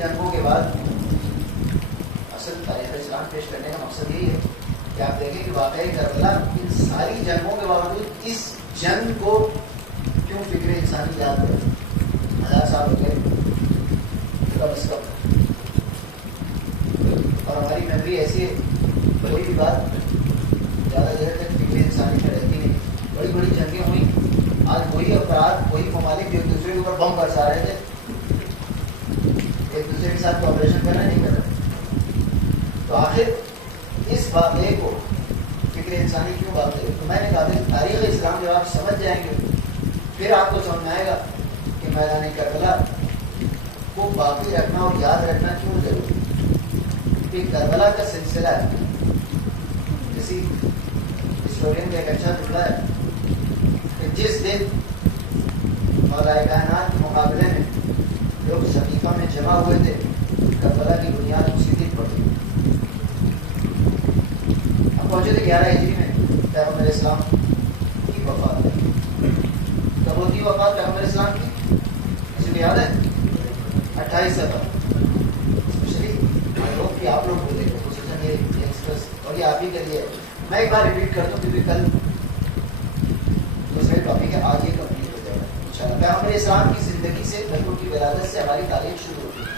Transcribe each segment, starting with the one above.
جنگوں کے بعد اصل تاریخ اسلام پیش کرنے کا مقصد یہی ہے کہ آپ دیکھیں کہ واقعی کربلا ان ساری جنگوں کے باوجود اس جنگ کو کیوں فکر انسانی یاد کرے. 1000 سال ہو گئے کم از کم, اور ہماری میموری ایسی ہے کوئی بھی بات زیادہ دیر تک فکر انسانی میں رہتی نہیں. بڑی بڑی جنگیں ہوئی, آج وہی افراد وہی ممالک جو ایک دوسرے کے اوپر بم برسا رہے تھے ایک دوسرے کے ساتھ کوآپریشن کرنا نہیں کر رہے. تو آخر اس واقعے کو فکر انسانی کیوں بات ہے؟ تو میں نے کہا کہ تاریخ اسلام جب آپ سمجھ جائیں گے پھر آپ کو سمجھ میں آئے گا کہ میدان کربلا کو باقی رکھنا اور یاد رکھنا کیوں ضروری ہے. کہ کربلا کا سلسلہ ہے, کسی ہسٹورین کا ایک اچھا جملہ ہے کہ جس دن مولا کائنات کے مقابلے میں لوگ صحیفہ میں جمع ہوئے تھے کربلا کی بنیاد اسی دن پڑی. ہم پہنچے تھے 11 ہجری میں پیغمبر اسلام کی وفات. کب ہوتی ہے وفات پیغمبر اسلام کی؟ کسی کو یاد ہے؟ 28 صفر. اسپیشلی کہ آپ لوگ بولے خصوصاً یہ یگسٹرس, اور یہ آپ ہی کے لیے میں ایک بار ریپیٹ کرتا ہوں کیونکہ کل دوسرے ٹاپک ہے, آج یہ کمپلیٹ ہو جائے گا انشاءاللہ. پیغمبر اسلام کی زندگی سے نبی کی ولادت سے ہماری تاریخ شروع ہوتی ہے.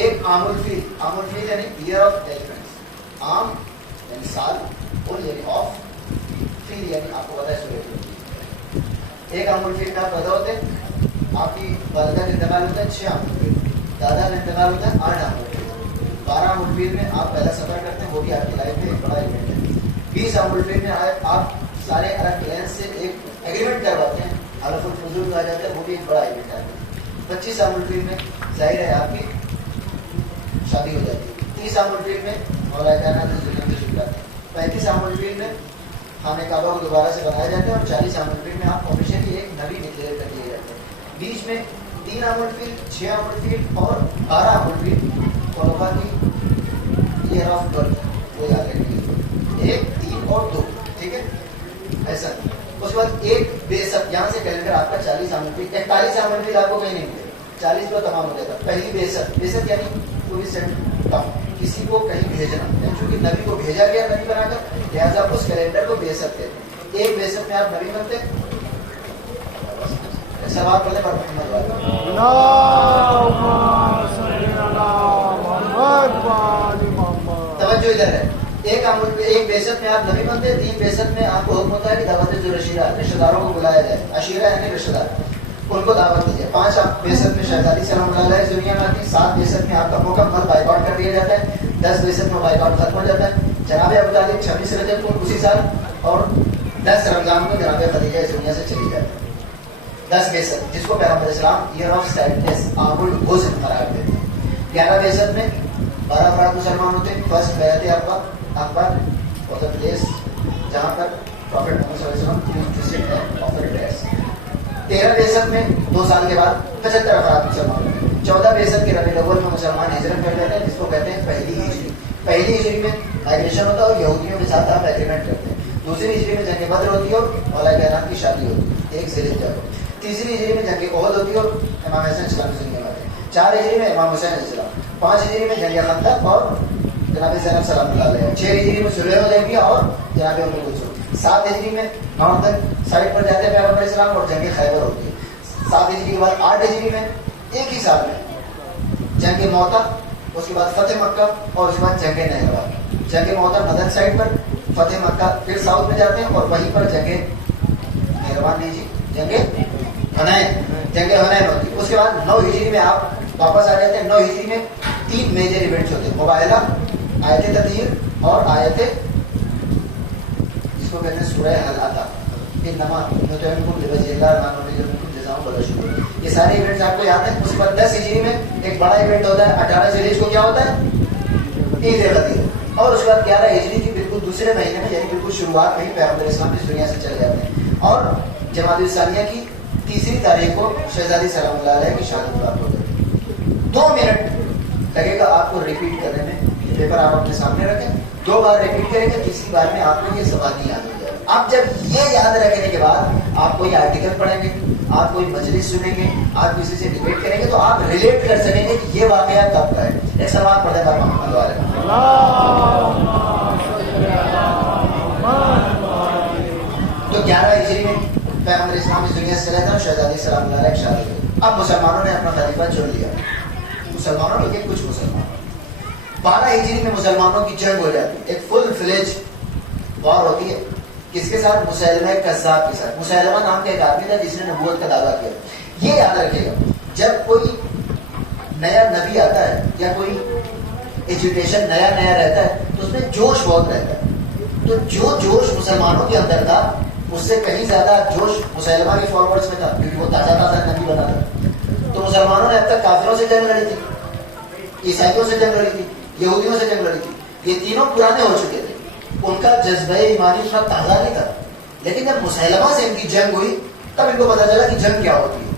ایک عام الفیل, عام الفیل یعنی ایئر آف ایلیفنٹس, عام یعنی سال, اور یعنی آف فیل یعنی آپ کو پتا ہے سورج. ایک عام الفیل میں آپ پیدا ہوتے ہیں, آپ کی والدہ کا انتقال ہوتا ہے 6 عام الفیل, دادا کا انتقال ہوتا ہے 8 عام الفیل, 12 عام الفیل میں آپ پہلا سفر کرتے ہیں, وہ بھی آپ کی لائف میں ایک بڑا ایونٹ ہے. 20 عام الفیل میں آپ سارے عرب کلینس سے ایک ایگریمنٹ کرواتے ہیں, حلف الفضول کہا جاتا ہے, وہ بھی ایک بڑا ایونٹ ہے. 25 عام الفیل میں ظاہر ہے آپ کی شادی ہو جاتی ہے. 30 عام الفیل میں مولا کائنات اس دنیا میں تشریف لاتے ہیں. 35 عام الفیل میں خانہ کعبہ کو دوبارہ سے بنایا جاتا ہے, اور 40 عام الفیل میں آپ آفیشیلی ایک نبی ڈکلیئر کر دیے جاتے ہیں. بیچ میں 3 عام الفیل, 6 عام الفیل اور 12 عام الفیل خلفاء کی ایئر آف برتھ وہ یاد رکھیں گے, 1, 3 اور 2, ٹھیک ہے ایسا. اس کے بعد ایک بیسط, یہاں سے کیلنڈر آپ کا 40 عام الفیل, 41 عام الفیل آپ کو کہیں نہیں ملے, 40 پر تمام ہو جاتا. پہلی بیسط, بیسط یعنی پوری سیٹ کسی کو کہیں بھیجنا, چونکہ نبی کو بھیجا گیا نبی بنا کر, لہٰذا اس کیلنڈر کو بیسط کہتے ہیں. ایک بیسط میں آپ نبی بنتے ہیں. سوال پہلے پر محمد والا توجہ ادھر ہے. ایک بیسط میں آپ نبی بنتے ہیں. 3 بیسط میں آپ کو حکم ہوتا ہے کہ دعوت رشتہ داروں کو بلایا جائے. عشیرہ یعنی رشتہ دار, ان کو دعوت دیجیے. 5 بیسط میں شہزادی سلام اللہ علیہ اس دنیا میں آتی. 7 بیسط میں آپ کا مکمل بائیکاٹ کر دیا جاتا ہے. 10 بیسط میں بائیکاٹ ختم ہو جاتا ہے. جناب ابو طالب 26 رجب کو اسی سال, اور 10 رمضان کو جناب خدیجہ اس دنیا سے چلی جاتی ہے. 10 بیسط جس کو پیغمبر اسلام ایئر آف سیڈنس, عام الحزن قرار دیتے ہیں. 11 بیسط میں 12 افراد مسلمان ہوتے ہیں. فرسٹ بیعت اکبر اور دا پلیس جہاں پر پروفیٹ محمد صلی اللہ علیہ وسلم ہے آفر ڈیس. 13 بیسط میں 2 سال کے بعد 75 افراد مسلمان ہوتے ہیں. 14 بیسط کے ربیع الاول میں مسلمان ہجرت کر لیتے ہیں, جس کو کہتے ہیں پہلی ہجری. پہلی ہجری میں مائگریشن ہوتا ہے اور یہودیوں کے ساتھ آپ ایگریمنٹ کرتے ہیں. دوسری ہجری میں جنگ بدر ہوتی ہے اور مولا کائنات کی شادی ہوتی ہے, ایک ذی الحجہ کو. تیسری ہجری میں جنگ احد ہوتی ہے اور امام حسن اسلام سے دنیا میں آتے ہیں. 4 ہجری میں امام حسین علیہ السلام. 5 ہجری میں جنگ خندق اور جناب زینب سلام اللہ علیہ. 6 ہجری میں صلح حدیبیہ اور جناب ام کلثوم. 7 ہجری میں ماؤنٹن سائڈ پر جاتے ہیں پیغمبر اسلام اور جنگ خیبر ہوتی ہے. 7 ہجری کے بعد 8 ہجری میں ایک ہی سال میں جنگ موتا, اس کے بعد فتح مکہ اور اس کے بعد جنگ نہروا. جنگ موتا مدن سائڈ پر, فتح مکہ پھر ساؤتھ میں جاتے ہیں اور وہیں پر جنگ نہروا نہیں جی جنگ حنین ہوتی ہے. اس کے بعد 9 ہجری میں آپ واپس آ جاتے ہیں. 9 ہجری میں 3 میجر ایونٹس ہوتے ہیں, مباہلہ, آیت تطہیر اور آیت جس کو کہتے ہیں سورہ حلاقہ. یہ سارے ایونٹس آپ کو یاد ہیں. اس کے بعد 10 ہجری میں ایک بڑا ایونٹ ہوتا ہے 18 ذی الحجہ کو کیا ہوتا ہے عید غدیر. اور اس کے بعد 11 ہجری کی بالکل دوسرے مہینے میں یعنی بالکل شروعات میں ہی پیغمبر اسلام اس دنیا سے چلے جاتے ہیں. اور جمادی الثانیہ کی 3 تاریخ کو شہزادی سلام اللہ علیہ کی شادی پراپت ہو گئی. 2 منٹ لگے گا آپ کو ریپیٹ کرنے میں. یہ پیپر آپ اپنے سامنے رکھیں, 2 بار ریپیٹ کریں گے, تیسری بار میں آپ کو یہ سوال نہیں یاد ہو جائے گا. اب جب یہ یاد رکھنے کے بعد آپ کوئی آرٹیکل پڑھیں گے, آپ کوئی مجلس سنیں گے, آپ کسی سے ڈیبیٹ کریں گے تو آپ ریلیٹ کر سکیں گے کہ یہ واقعہ کب کا ہے. ایک سوال پڑھے گا محمد والے. تو 11 ہجری میں پیغمبر اسلام اس دنیا سے چلا تھا, شہزادی سلام اللہ علیہ شادی ہوئی. اب مسلمانوں نے اپنا خلیفہ چن لیا, مسلمانوں لیکن کچھ مسلمان. 12 ہجری میں مسلمانوں کی جنگ ہو جاتی ہے, ایک فل فلیج وار ہوتی ہے. کس کے ساتھ؟ مسیلمہ کذاب کے ساتھ. مسیلمہ نام کا ایک آدمی تھا جس نے نبوت کا دعویٰ کیا. یہ یاد رکھے گا جب کوئی نیا نبی آتا ہے یا کوئی ایجوکیشن نیا رہتا ہے تو اس میں جوش بہت رہتا ہے. تو جو جوش مسلمانوں کے اندر تھا اس سے کہیں زیادہ جوش مسیلمہ کے فالوورز میں تھا, کیونکہ وہ تازہ نبی بنا تھا. تو مسلمانوں نے اب تک کافروں سے جنگ لڑی تھی, عیسائیوں سے جنگ لڑی تھی, یہودیوں سے جنگ لڑی تھی. یہ تینوں پرانے ہو چکے تھے, ان کا جذبہ ایمانی اتنا تازہ نہیں تھا. لیکن جب مسیلمہ سے ان کی جنگ ہوئی تب ان کو پتا چلا کہ جنگ کیا ہوتی ہے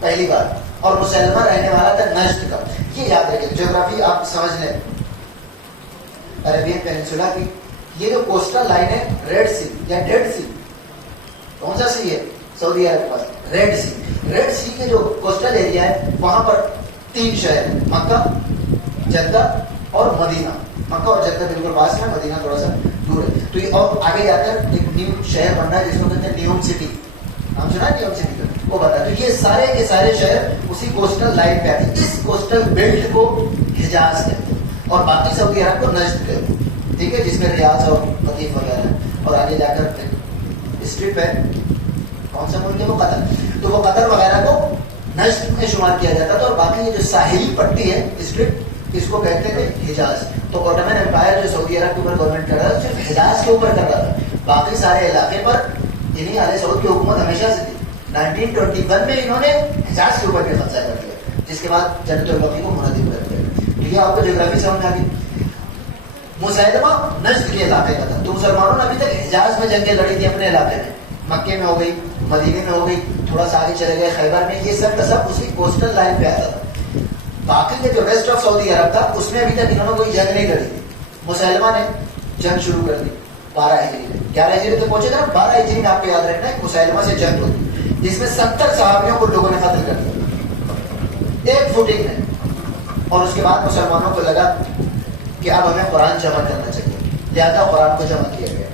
پہلی بار. اور مسیلمہ رہنے والا تھا نجد کا. یہ یاد رکھیں, جغرافی آپ سمجھ لیں عربین پیننسولا کی. یہ جو کوسٹل لائن ہے ریڈ سی یا ڈیڈ سی, کون سا سی ہے سعودی عرب کے پاس؟ ریڈ سی. ریڈ سی کے جو کوسٹل ایریا ہے وہاں پر 3 شہر, مکہ, جدہ اور مدینہ. مکہ اور جدہ بالکل پاس ہے, مدینہ تھوڑا سا دور ہے. تو یہ اور آگے جا کر ایک نیو شہر بن رہا ہے جس کو کہتے ہیں نیوم سٹی. ہم سنا ہے نیوم سٹی کا, وہ بتا. تو یہ سارے کے سارے شہر اسی کوسٹل لائن پہ آتے ہیں. اس کوسٹل بیلٹ کو حجاز کہتے ہیں اور باقی سعودی عرب کو نجد کہتے ہیں. ٹھیک ہے, جس میں ریاض اور قطیف وغیرہ ہے. اور آگے جا کر اسٹرپ ہے, کون سا ملک ہے وہ؟ قطر. تو وہ قطر وغیرہ کو نجد میں شمار کیا جاتا تھا. اور باقی یہ جو ساحلی پٹی ہے اسٹرپ, اس کو کہتے تھے حجاز. تو اوٹمن امپائر جو سعودی عرب کے اوپر گورنمنٹ کر رہا تھا صرف حجاز کے اوپر کر رہا تھا, باقی سارے علاقے پر انہیں آل سعود کی حکومت ہمیشہ سے تھی. 1921 میں انہوں نے حجاز کے اوپر بھی قبضہ کر دیا, جس کے بعد جنت البقیع کو منہدم کر دیا. ٹھیک ہے, آپ کو جغرافی سمجھ آ گئی. مسیلمہ نجد کے علاقے کا تھا. تو مسلمانوں نے ابھی تک حجاز میں جنگیں لڑی تھی اپنے علاقے میں, مکے میں ہو گئی, مدینے میں ہو گئی, تھوڑا سا آگے چلے گئے خیبر میں. یہ سب کا سب اسی کوسٹل لائن پہ آتا تھا. باقی کے جو ویسٹ آف سعودی عرب تھا اس میں ابھی تک انہوں نے کوئی جنگ نہیں لڑی تھی. مسیلمہ نے جنگ شروع کر دی 12 ہجری میں. 11 ہجری تک پہنچے تھا, 12 ہجری میں آپ کو یاد رکھنا ہے مسیلمہ سے جنگ ہوئی جس میں 70 صحابیوں کو لوگوں نے قتل کر دیا ایک فوٹنگ میں. اور اس کے بعد مسلمانوں کو لگا کہ اب ہمیں قرآن جمع کرنا چاہیے, لہذا قرآن کو جمع کیا گیا.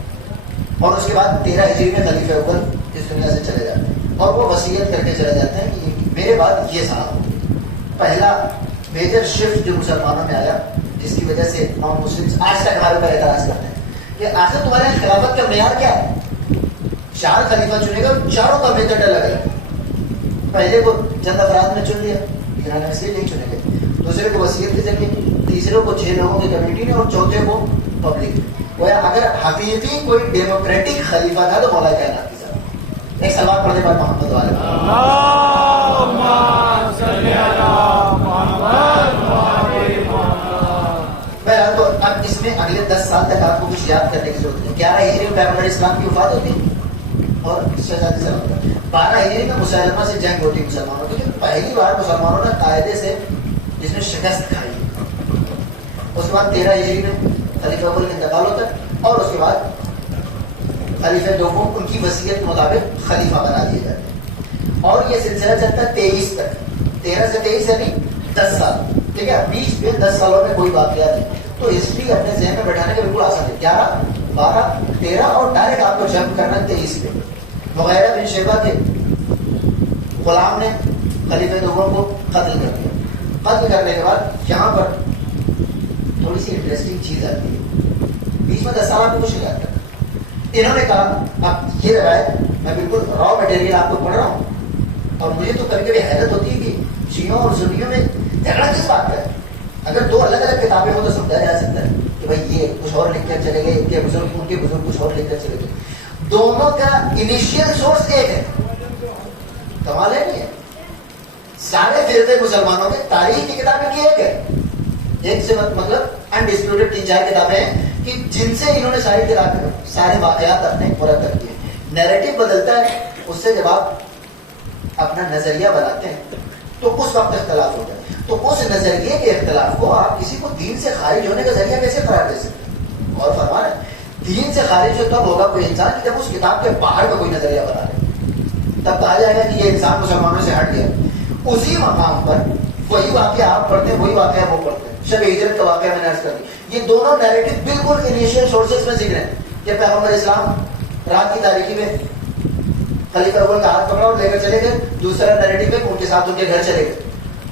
اور اس کے بعد 13 ہجری میں خلیفہ اول اس دنیا سے چلے جاتے ہیں اور وہ وصیت کر کے چلے جاتے ہیں کہ میرے بعد یہ صاحب. پہلا میجر شفٹ جو مسلمانوں میں آیا جس کی وجہ سے نان مسلم آج تک ہمارے اوپر اعتراض کرتے ہیں کہ آخر تمہارے خلافت کا معیار کیا ہے؟ 4 خلیفہ چنے گا, چاروں کا میتھڈ الگ ہے. پہلے کو چند افراد نے چن لیا لیکن ہم اس لیے نہیں چنے گئے, دوسرے کو وصیت کے ذریعے, تیسرے کو 6 لوگوں کی کمیٹی نے, اور چوتھے کو پبلک. وہ اگر حقیقی کوئی ڈیموکریٹک خلیفہ تھا تو مولا کائنات کی صاحب. ایک سوال پڑھنے پر محمد والے تو اب اس میں اگلے 10 سال تک آپ کو کچھ یاد کرنے کی ضرورت ہے. 11 ہجری میں پیغمبر اسلام کی وفات ہوتی اور شہزادی سلام. 12 ہجری میں مسیلمہ سے جنگ ہوتی مسلمانوں کی. پہلی بار مسلمانوں نے قاعدے سے جس میں شکست کھائی. اس کے بعد 13 ہجری میں خلیفہ اول کا انتقال ہوتا ہے اور اس کے بعد خلیفہ دوم ان کی وصیت کے مطابق خلیفہ بنا دیے جاتے ہیں. اور یہ سلسلہ چلتا ہے 23 تک. 13 سے 23 یعنی 10 سال. ٹھیک ہے, بیچ میں 10 سالوں میں کوئی واقعات نہیں. تو ہسٹری اپنے ذہن میں بیٹھانے کا بالکل آسان ہے. 11, 12, 13 اور ڈائریکٹ آپ کو جمپ کرنا 23 پہ. مغیرہ بن شیبہ کے غلام نے خلیفہ دوم کو قتل کر دیا. قتل کرنے کے بعد یہاں پر تھوڑی سی انٹرسٹنگ چیز آتی ہے. بیچ میں 10 سال آپ کو کچھ نہیں آتا. انہوں نے کہا اب یہ روایت میں بالکل را مٹیریل آپ کو پڑھ رہا ہوں اور مجھے تو کبھی کبھی حیرت ہوتی ہے کہ شیعوں اور سنیوں میں جھگڑا کس بات کا ہے. اگر 2 الگ الگ کتابیں ہوں تو سمجھایا جا سکتا ہے کہ بھائی یہ کچھ اور لکھ کر چلے گئے, ان کے بزرگ کچھ اور لکھ کر چلے گئے. دونوں کا انیشیل سورس ایک ہے. کمال ہے نہیں ہے. سارے فرقے مسلمانوں کے تاریخ کی کتابیں کی ایک ہے. ایک سے مطلب انڈسپیوٹڈ 3-4 کتابیں ہیں کہ جن سے انہوں نے ساری کتابیں سارے واقعات اپنے مرتب کیے. نیریٹو بدلتا ہے, اس سے جب آپ اپنا نظریہ بناتے ہیں تو اس وقت اختلاف ہوتا ہے. تو اس نظریے کے اختلاف کو آپ کسی کو دین سے خارج ہونے کا ذریعہ کیسے قرار دے سکتے ہیں؟ اور فرمانا دین سے خارج جو تب ہوگا کوئی انسان کہ جب اس کتاب کے باہر کا کوئی نظریہ بنا لے، تب کہا جائے گا کہ یہ انسان مسلمانوں سے ہٹ گیا. اسی مقام پر وہی واقعہ آپ پڑھتے ہیں، وہی واقعہ وہ پڑھتے ہیں. شب ہجرت کا واقعہ میں نے عرض کر دی، یہ دونوں نیریٹو بالکل انیشیل سورسز میں ذکر ہیں کہ پیغمبر اسلام رات کی تاریکی میں خلیفہ اول کا ہاتھ پکڑا اور لے کر چلے گئے. دوسرا نیریٹو ہے ان کے ساتھ ان کے گھر چلے گئے.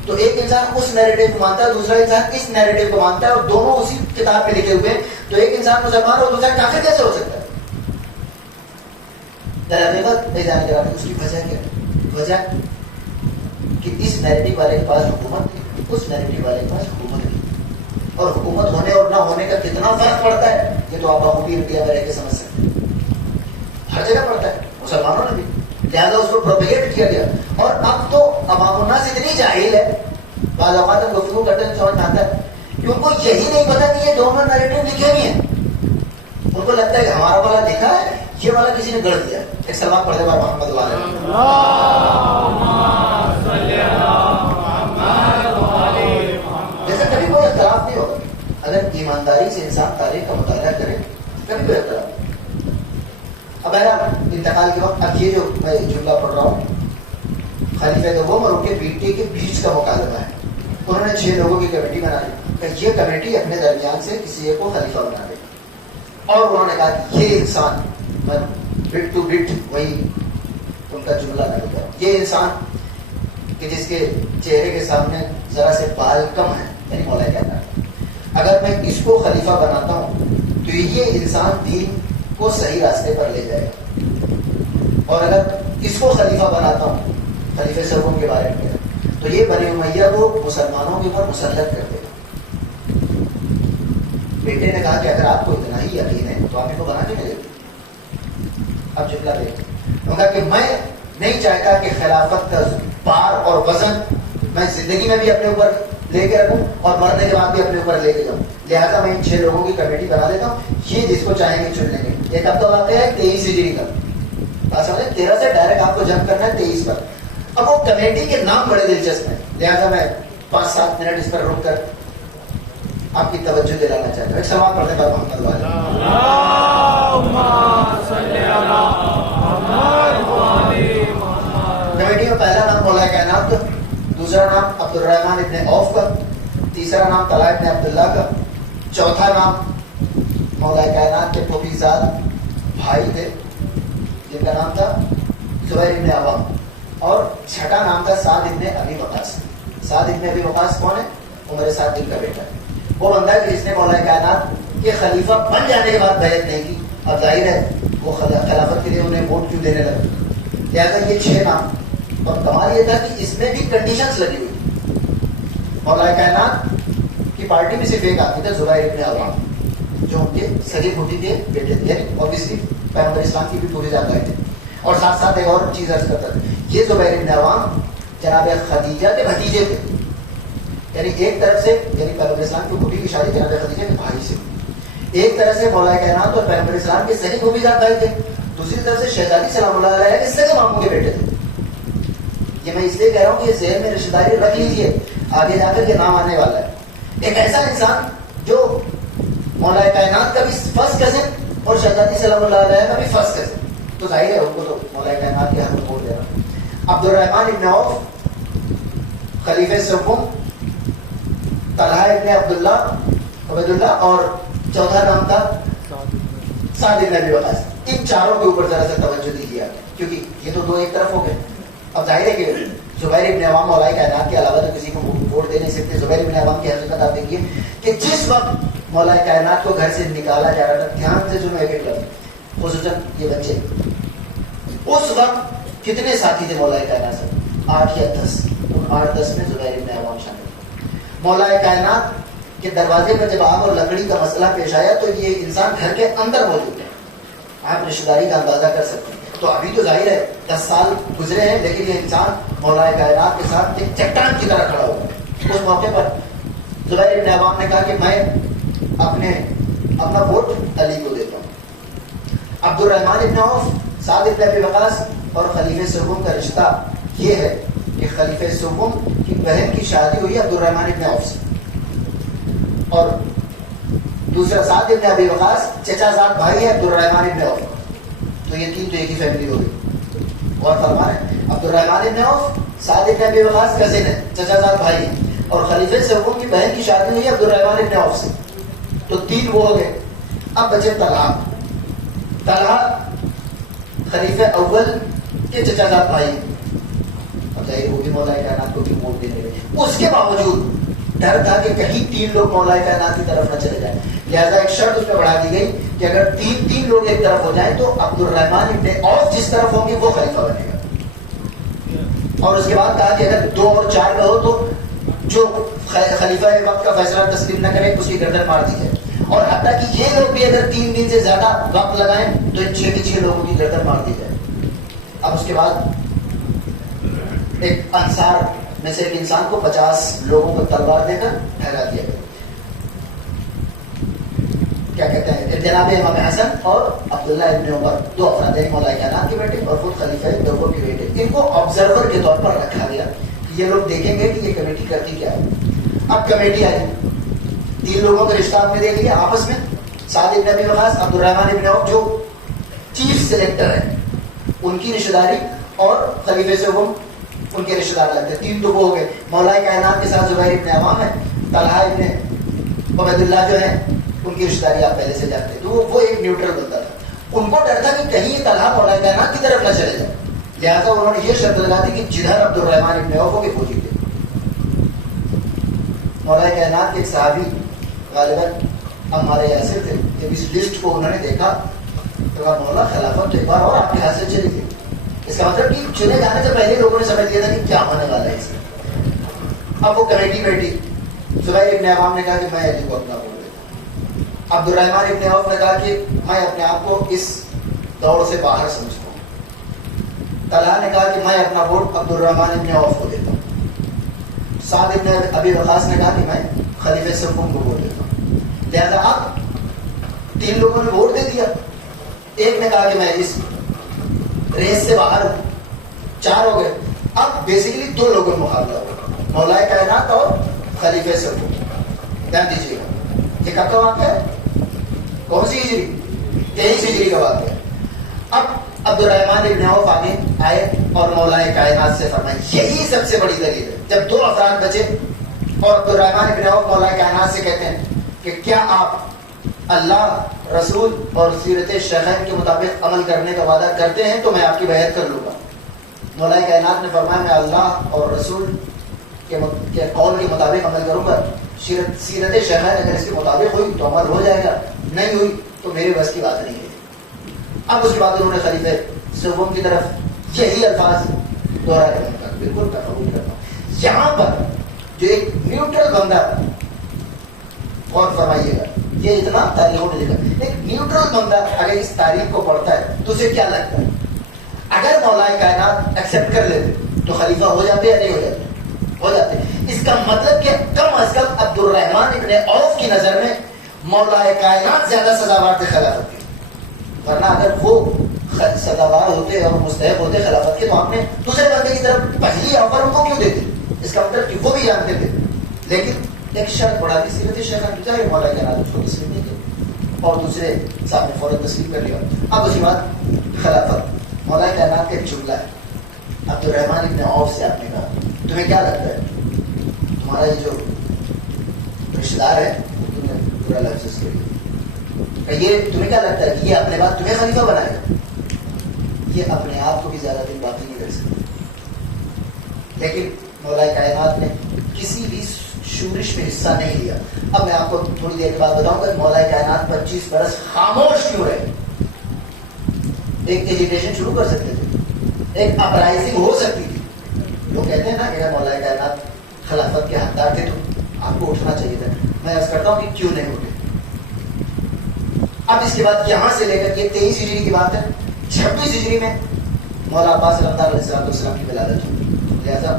تو ایک انسان اس نیریٹو کو مانتا ہے، دوسرا انسان اس نیریٹو کو مانتا ہے، اور دونوں اسی کتاب میں لکھے ہوئے ہیں. تو ایک انسان مسلمان اور دوسرا کافر کیسے ہو سکتا ہے؟ حقیقت نہیں جانے کے اس کی وجہ کیا ہے؟ وجہ کہ اس نیریٹو والے کے پاس حکومت تھی، اس نیریٹو والے کے پاس حکومت تھی، اور حکومت ہونے اور نہ ہونے کا کتنا فرق پڑتا ہے یہ تو آپ بخوبی انڈیا میں رہ کے سمجھ سکتے ہیں. ہر جگہ پڑتا ہے، مسلمانوں نے بھی، لہٰذا اس کو پروپیگیٹ کیا گیا. اور اب تو عوام الناس اتنی جاہل ہے، بعض اوقات ہم گفتگو کرتے ہیں سمجھ آتا ہے کہ ان کو یہی نہیں پتا کہ یہ دونوں نیریٹو لکھے ہوئے ہیں. ان کو لگتا ہے کہ ہمارا والا لکھا ہے، یہ والا کسی نے گڑھ دیا. ایک سلمان پڑھنے والا محمد جیسے کبھی کوئی اختلاف نہیں ہوگا اگر ایمانداری سے انسان تاریخ کا مطالعہ کرے، کبھی کوئی اختلاف نہیں. اب انتقال کے وقت اب یہ جو میں جملہ پڑھ رہا ہوں خلیفہ دوم اور ان کے بیٹے کے بیچ کا مکالمہ ہے. انہوں نے 6 لوگوں کی کمیٹی بنا لی کہ یہ کمیٹی اپنے درمیان سے کسی ایک کو خلیفہ بنا دے. اور انہوں نے کہا کہ یہ انسان، میں بٹ ٹو بٹ وہی ان کا جملہ نقل کرا، یہ انسان کہ جس کے چہرے کے سامنے ذرا سے بال کم ہے، یعنی مولا کہتا ہے، اگر میں اس کو خلیفہ بناتا ہوں تو یہ انسان دین کو صحیح راستے پر لے جائے گا، اور اگر اس کو خلیفہ بناتا ہوں، خلیفہ سوم کے بارے میں، تو یہ بنی امیہ کو مسلمانوں کے اوپر مسلط کر دے گا. بیٹے نے کہا کہ اگر آپ کو اتنا ہی یقین ہے تو آپ ان کو بنا کے نہیں دیتے. اب جملہ دیکھیں، انہوں نے کہا کہ میں نہیں چاہتا کہ خلافت کا بار اور وزن میں زندگی میں بھی اپنے اوپر لے کے رکھوں اور مرنے کے بعد بھی اپنے اوپر لے کے جاؤں، لہٰذا میں ان 6 لوگوں کی کمیٹی بنا دیتا ہوں، یہ جس کو چاہیں گے چن لیں گے. ایک اب تو واقعہ ہے 23 ہجری کا، بات سمجھے، 13 سے ڈائریکٹ آپ کو جمپ کرنا ہے 23 پر. اب وہ کمیٹی کے نام بڑے دلچسپ ہیں، لہٰذا میں 5-7 منٹ اس پر رک کر آپ کی توجہ دلانا چاہتا ہوں. ایک سوال پڑھنے کا محمد والے کمیٹی میں پہلا نام مولا کائنات کا، دوسرا نام عبد الرحمن ابن عوف کا، تیسرا نام طلحہ ابن عبداللہ کا، چوتھا نام مولا کائنات کے پھوپھیزاد بھائی تھے جن کا نام تھا زبیر ابن عوام، اور چھٹا نام تھا سعد ابن ابی وقاص. سعد ابن ابی وقاص کون ہے؟ عمر سعد بن کا بیٹا ہے. وہ بندہ ہے کہ جس نے مولا کائنات کے خلیفہ بن جانے کے بعد بیعت نہیں کی. اب ظاہر ہے وہ خلافت کے لیے انہیں ووٹ کیوں دینے لگے، لہٰذا یہ 6 نام. اور کمال یہ تھا کہ اس میں بھی کنڈیشنز لگی ہوئی. مولا کائنات کی پارٹی میں صرف ایک آدمی تھا، زبیر ابن عوام، جو ان کے سگے پھوٹی کے بیٹے تھے، اوبیسلی پیغمبر اسلام کی بھی پوری جانکاری تھی. اور ساتھ ساتھ ایک اور چیز عرض کرتا تھا، یہ زبیر ابن عوام جناب خدیجہ کے بھتیجے تھے، یعنی ایک طرف سے یعنی پیغمبر اسلام کی پھوپھی کی شادی جناب خدیجہ کے بھائی سے، ایک طرف سے مولا کائنات اور پیغمبر اسلام کے سگے پھوپھی جانکاری تھے، دوسری طرف سے شہزادی سلام اللہ علیہ کے سگے ماموں کے بیٹے تھے. یہ میں اس لیے کہہ رہا ہوں کہ یہ ذہن میں رشتہ داری رکھ لیجیے، آگے جا کر یہ نام آنے والا ہے. ایک ایسا انسان جو مولا کائنات کا بھی فرسٹ کزن اور شہزادی سلام اللہ علیہ کا بھی فرسٹ کزن، تو ظاہر ہے ان کو تو مولا کائنات کے حق میں ووٹ دینا. عبد الرحمن ابن عوف خلیفہ سوم، طلحہ ابن عبید اللہ، اور چوتھا نام تھا سعد ابن ابی وقاص. ان چاروں کے اوپر ذرا سا توجہ دیجیے کیونکہ یہ تو 2 ایک طرف ہو گئے. اب ظاہر ہے کہ زبیر ابن عوام مولا کائنات کے علاوہ تو کسی کو ووٹ دے نہیں سکتے. زبیر ابن عوام کی حقیقت آپ دیکھیے کہ جس وقت مولا کائنات کو گھر سے نکالا جا رہا تھا، دھیان سے سنو ایک ایک لفظ، خصوصاً یہ بچے، اس وقت کتنے ساتھی تھے مولا کائنات سے؟ 8 یا 10. ان 8-10 میں زبیر ابن عوام شامل تھے. مولا کائنات کے دروازے پر جب آگ اور لکڑی کا مسئلہ پیش آیا تو یہ انسان گھر کے اندر موجود ہے. آپ رشتہ داری کا اندازہ کر سکتے ہیں. تو ابھی تو ظاہر ہے 10 سال گزرے ہیں، لیکن یہ انسان مولا کائنات کے ساتھ ایک چٹان کی طرح کھڑا ہوا. اس موقع پر زبیر ابن عوام نے کہا کہ میں اپنا ووٹ علی کو دیتا ہوں. عبد الرحمن ابن عوف، سعد ابن ابی وقاص اور خلیفہ سوم کا رشتہ یہ ہے کہ خلیفہ سوم کی بہن کی شادی ہوئی عبد الرحمن ابن عوف سے، اور دوسرا سعد ابن ابی وقاص چچا زاد بھائی ہے عبد الرحمن ابن عوف. تو یہ تین تو ایک ہی فیملی ہو گئی. اور فرمان ہے عبد الرحمن ابن عوف سعد ابن ابی وقاص کزن ہے, چچا زاد بھائی ہے, اور خلیفہ سوم کی بہن کی شادی ہوئی ہے عبد الرحمن ابن عوف سے. تو تین وہ ہو گئے. اب بچے طلحہ. طلحہ خلیفہ اول کے چچا زاد بھائی. اب ظاہر وہ بھی مولا کائنات کو بھی ووٹ دینے لگے. اس کے باوجود ڈر تھا کہ کہیں تین لوگ مولا کائنات کی طرف نہ چلے جائیں, لہذا ایک شرط اس پہ بڑھا دی گئی کہ اگر تین لوگ ایک طرف ہو جائیں تو عبد الرحمن ابن عوف جس طرف ہوں گے وہ خلیفہ بنے گا. اور اس کے بعد کہا کہ اگر 2 اور 4 کا ہو تو جو خلیفہ وقت کا فیصلہ تسلیم نہ کرے اس کی گردن مار دی جائے. اور حتیٰ کہ یہ لوگ بھی اگر 3 دن سے زیادہ وقت لگائیں تو ان 6 کے 6 لوگوں کی گردن مار دی جائے. اب اس کے بعد ایک انصار میں سے ایک انسان کو 50 لوگوں کو تلوار دے کر ٹھہرا دیا گیا. کیا کہتے ہیں, جناب امام حسن اور عبداللہ ابن عمر 2 افراد یعنی مولا کائنات کے بیٹے اور خود خلیفہ دوم کے بیٹے, ان کو آبزرور کے طور پر رکھا گیا کہ یہ لوگ دیکھیں گے کہ یہ کمیٹی کرتی کیا ہے. اب کمیٹی آئی, 3 لوگوں کا رشتہ آپ نے دیکھ لیا آپس میں, سعد ابن ابی وقاص عبد الرحمن ابن عوف جو چیف سلیکٹر ہے ان کی رشتہ داری, اور خلیفہ سوم ان کے رشتہ دار لگتے ہیں. 3 تو وہ ہو گئے. مولا کائنات کے ساتھ زبیر ابن عوام ہے, طلحہ ابن عبید اللہ جو ہے ان کی رشتہ داری آپ پہلے سے جانتے ہیں. تو وہ ایک نیوٹرل بندہ تھا. ان کو ڈر تھا کہ کہیں یہ طلحہ مولا کائنات کی طرف نہ چلے جائے, لہٰذا انہوں نے یہ شرط لگا دی کہ جدھر عبد الرحمن ابن عوف کے پوجی تھے. مولا کائنات کے ایک صحابی غالباً ہمارے یاسر تھے, جب اس لسٹ کو انہوں نے دیکھا تو کہا مولا خلافت تو ایک بار اور آپ کے ہاتھ سے چلی گئی. اس کا مطلب کہ چنے جانے سے پہلے لوگوں نے سمجھ لیا تھا کہ کیا ہونے والا ہے اس میں. اب وہ کمیٹی بیٹھی. زبیر ابن عوام نے کہا کہ میں علی کو اپنا ووٹ دیتا ہوں. عبد الرحمن ابن عوف نے کہا کہ میں اپنے آپ کو اس دوڑ سے باہر سمجھتا ہوں. طلحہ نے کہا کہ میں اپنا ووٹ عبد الرحمن ابن عوف کو دیتا ہوں. سعد ابن ابی وقاص نے کہا کہ میں خلیفہ سوم کو ووٹ دیتا ہوں. لہذا اب 3 لوگوں نے ووٹ دے دیا. ایک نے کہا کہ میں اس ریس سے باہر ہوں. 4 ہو گئے. اب بیسیکلی 2 لوگوں میں مقابلہ ہوگا, مولا کائنات اور خلیفہ سوم. دھیان دیجیے گا یہ کب کا واقعہ ہے, کون سی ہجری, 23 ہجری کا واقعہ ہے. اب عبد الرحمن ابن عوف آگے آئے اور مولا کائنات سے فرمائے. یہی سب سے بڑی دلیل ہے. جب 2 افراد بچے اور عبد الرحمن ابن عوف مولا کائنات سے کہتے ہیں کہ کیا آپ اللہ رسول اور سیرت شیخین کے مطابق عمل کرنے کا وعدہ کرتے ہیں تو میں آپ کی بیعت کر لوں گا. مولا کائنات نے فرمایا میں اللہ اور رسول کے قول کے مطابق عمل کروں گا. سیرت شیخین اگر اس کے مطابق ہوئی تو عمل ہو جائے گا, نہیں ہوئی تو میرے بس کی بات نہیں ہے. اب اس کے بعد انہوں نے خلیفہ سوم کی طرف یہی الفاظ دوہرا کر بالکل قبول کرتا ہوں. یہاں پر جو ایک نیوٹرل بندہ, غور فرمائیے گا, یہ اتنا تاریخوں میں لکھا, ایک نیوٹرل بندہ اگر اس تاریخ کو پڑھتا ہے تو اسے کیا لگتا ہے؟ اگر مولا کائنات ایکسپٹ کر لیتے تو خلیفہ ہو جاتے یا نہیں ہو جاتے؟ ہو جاتے. اس کا مطلب کہ کم از کم عبد الرحمن ابن عوف کی نظر میں مولا کائنات زیادہ سزاوار تھے خلافت کے. ورنہ اگر وہ سزاوار ہوتے اور مستحق ہوتے خلافت کے تو ہم نے دوسرے بندے کی طرف پہلی آفر ان کو کیوں دیتے؟ اس کا مطلب کہ وہ بھی جانتے تھے. لیکن ایک شرط پڑا دی سیرت شیخین کی, چاہے مولا کائنات اس کو تسلیم نہیں کی اور دوسرے صاحب نے فوراً تسلیم کر لیا. اب اس کے بعد خلافت مولا کائنات کا ایک جملہ ہے عبد الرحمن ابن عوف سے آپ نے کہا تمہیں کیا لگتا ہے تمہارا یہ جو رشتہ دار ہے تمہیں برا لفظ اس کے لیے, یہ تمہیں کیا لگتا ہے کہ یہ اپنے بعد تمہیں خلیفہ بنائے گا؟ یہ اپنے آپ کو بھی زیادہ دن باقی نہیں کر سکتا. لیکن مولا کائنات نے کسی بھی شورش میں حصہ نہیں لیا. اب میں آپ کو تھوڑی دیر کے بعد بتاؤں گا مولا کائنات 25 برس خاموش کیوں رہے. ایک ایجیٹیشن شروع کر سکتے تھے, ایک اپرائزنگ ہو سکتی تھی. لوگ کہتے ہیں نا کہ اگر مولا کائنات خلافت کے حقدار تھے تو آپ کو اٹھنا چاہیے تھا. میں عرض کرتا ہوں کہ کیوں نہیں اٹھے. اب اس کے بعد یہاں سے لے کر یہ 23 ہجری کی بات ہے, 26 ہجری میں مولا عباس رمضان علیہ السلام کی ولادت ہوئی. لہذا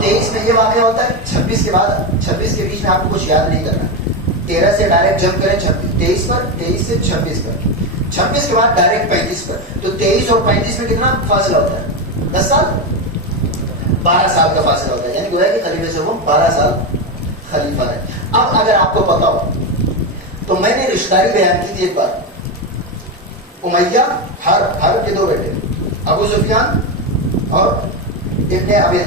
23 میں یہ واقعہ ہوتا ہے. 26 کے بعد 26 کے بیچ میں آپ کو کچھ یاد نہیں کرنا. 13 سے ڈائریکٹ جمپ کریں 23 پر, 23 سے 26 پر, 26 کے بعد ڈائریکٹ 35 پر. تو 23 اور 35 میں کتنا فاصلہ ہوتا ہے؟ 10 سال. 12 سال کا فاصلہ ہوتا ہے، یعنی گویا کہ خلیفہ سوم 12 سال خلیفہ رہے. اب اگر آپ کو پتا ہو تو میں نے رشتہ داری بیان کی تھی ایک بار. امیہ حرب کے 2 بیٹے، ابو سفیان اور ابن ابی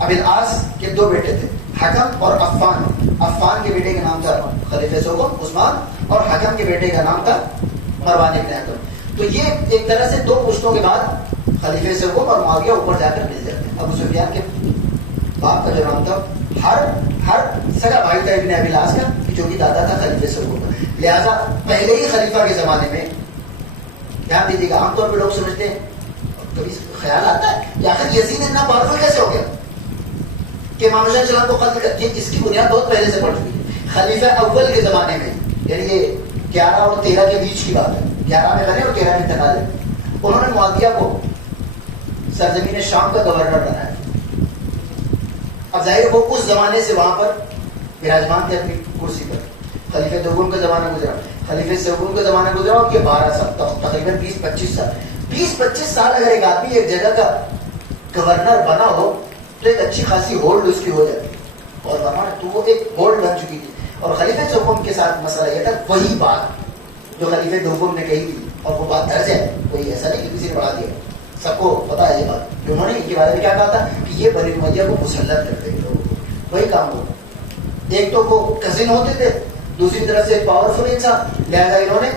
العاص کے 2 بیٹے تھے، حکم اور عفان. عفان کے بیٹے کا نام تھا خلیفہ سوم عثمان، اور حکم کے بیٹے کا نام تھا مروان ابن حکم. تو یہ ایک طرح سے 2 پشتوں کے بعد خلیفہ سوم اور معاویہ اوپر جا کر مل جاتے ہیں. ابو سفیان کے باپ کا جو نام تھا ہر سگا بھائی تھا ابن ابی العاص کا، جو کہ دادا تھا خلیفہ سوم کا. لہذا پہلے ہی خلیفہ کے زمانے میں، دھیان دیجیے گا، عام طور پہ لوگ سمجھتے ہیں، کبھی خیال آتا ہے کہ آخر یزید اتنا پاورفل کیسے ہو گیا کہ امام حسین السلام کو قتل کر. اس کی بنیاد بہت پہلے سے پڑ چکی ہے. خلیفہ اول کے زمانے میں، یعنی یہ 11 اور 13 کے بیچ کی بات ہے، 11 میں بنے اور 13 میں انتقال ہے. انہوں نے معاویہ کو سرزمین شام کا گورنر بنایا. اب ظاہر وہ اس زمانے سے وہاں پر وراجمان تھے اپنی کرسی پر. خلیفہ دوم کا زمانہ گزرا، خلیفہ سوم کا زمانہ گزرا، اور یہ 12 سال، تقریباً 20-25 سال. 20-25 سال اگر ایک آدمی ایک جگہ کا گورنر بنا ہو تو ایک اچھی خاصی ہولڈ اس کی ہو جاتی ہے. اور تو وہ ایک ہولڈ بن چکی تھی. اور خلیفہ سوم کے ساتھ مسئلہ یہ تھا، وہی بات جو خلیفہ دوم نے کہی تھی، اور وہ بات درج ہے، کوئی ایسا نہیں کہ کسی نے بڑھا دیا، سب کو پتا ہے یہ بات. انہوں نے ان کے بارے میں کیا کہا تھا کہ یہ بنی امیہ کو مسلط کر دیں گے لوگوں کو. وہی کام ہو. ایک تو وہ کزن ہوتے تھے، دوسری طرف سے پاورفل انسان، لہذا انہوں نے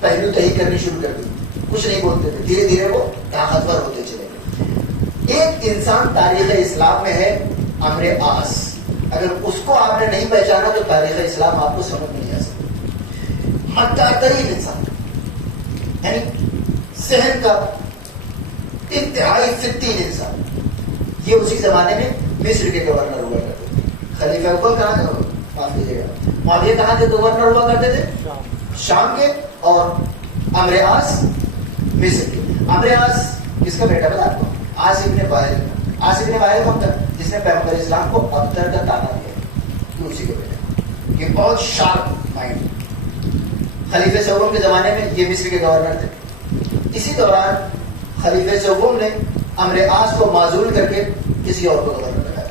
پہلو تحقیق کرنی شروع کر دی. کچھ نہیں بولتے تھے، دھیرے دھیرے وہ طاقتور ہوتے چلے گئے. ایک انسان تاریخ اسلام میں ہے عمرو عاص. اگر اس کو آپ نے نہیں پہچانا تو تاریخ اسلام آپ کو سمجھ نہیں آ سکتی. مکہ ترین انسان، یعنی ذہن کا انتہائی فتین انسان. یہ اسی زمانے میں مصر کے گورنر ہوا کرتے تھے. خلیفہ اول کہاں تھے؟ معاف کیجیے گا، معاویہ کہاں کے گورنر ہوا کرتے تھے؟ شام کے. اور عمرو عاص مصر کے. عمرو عاص کس کا بیٹا پتا آپ کو؟ عاص ابن وائل. عاص ابن وائل کون تھا؟ جس نے پیغمبر اسلام کو ابتر کا تانا دیا. یہ اسی کا بیٹا. یہ بہت شارپ مائنڈ. خلیفہ سوم کے زمانے میں یہ مصر کے گورنر تھے. اسی دوران خلیفہ سوم نے عمرو عاص کو معزول کر کے کسی اور کو گورنر بنایا.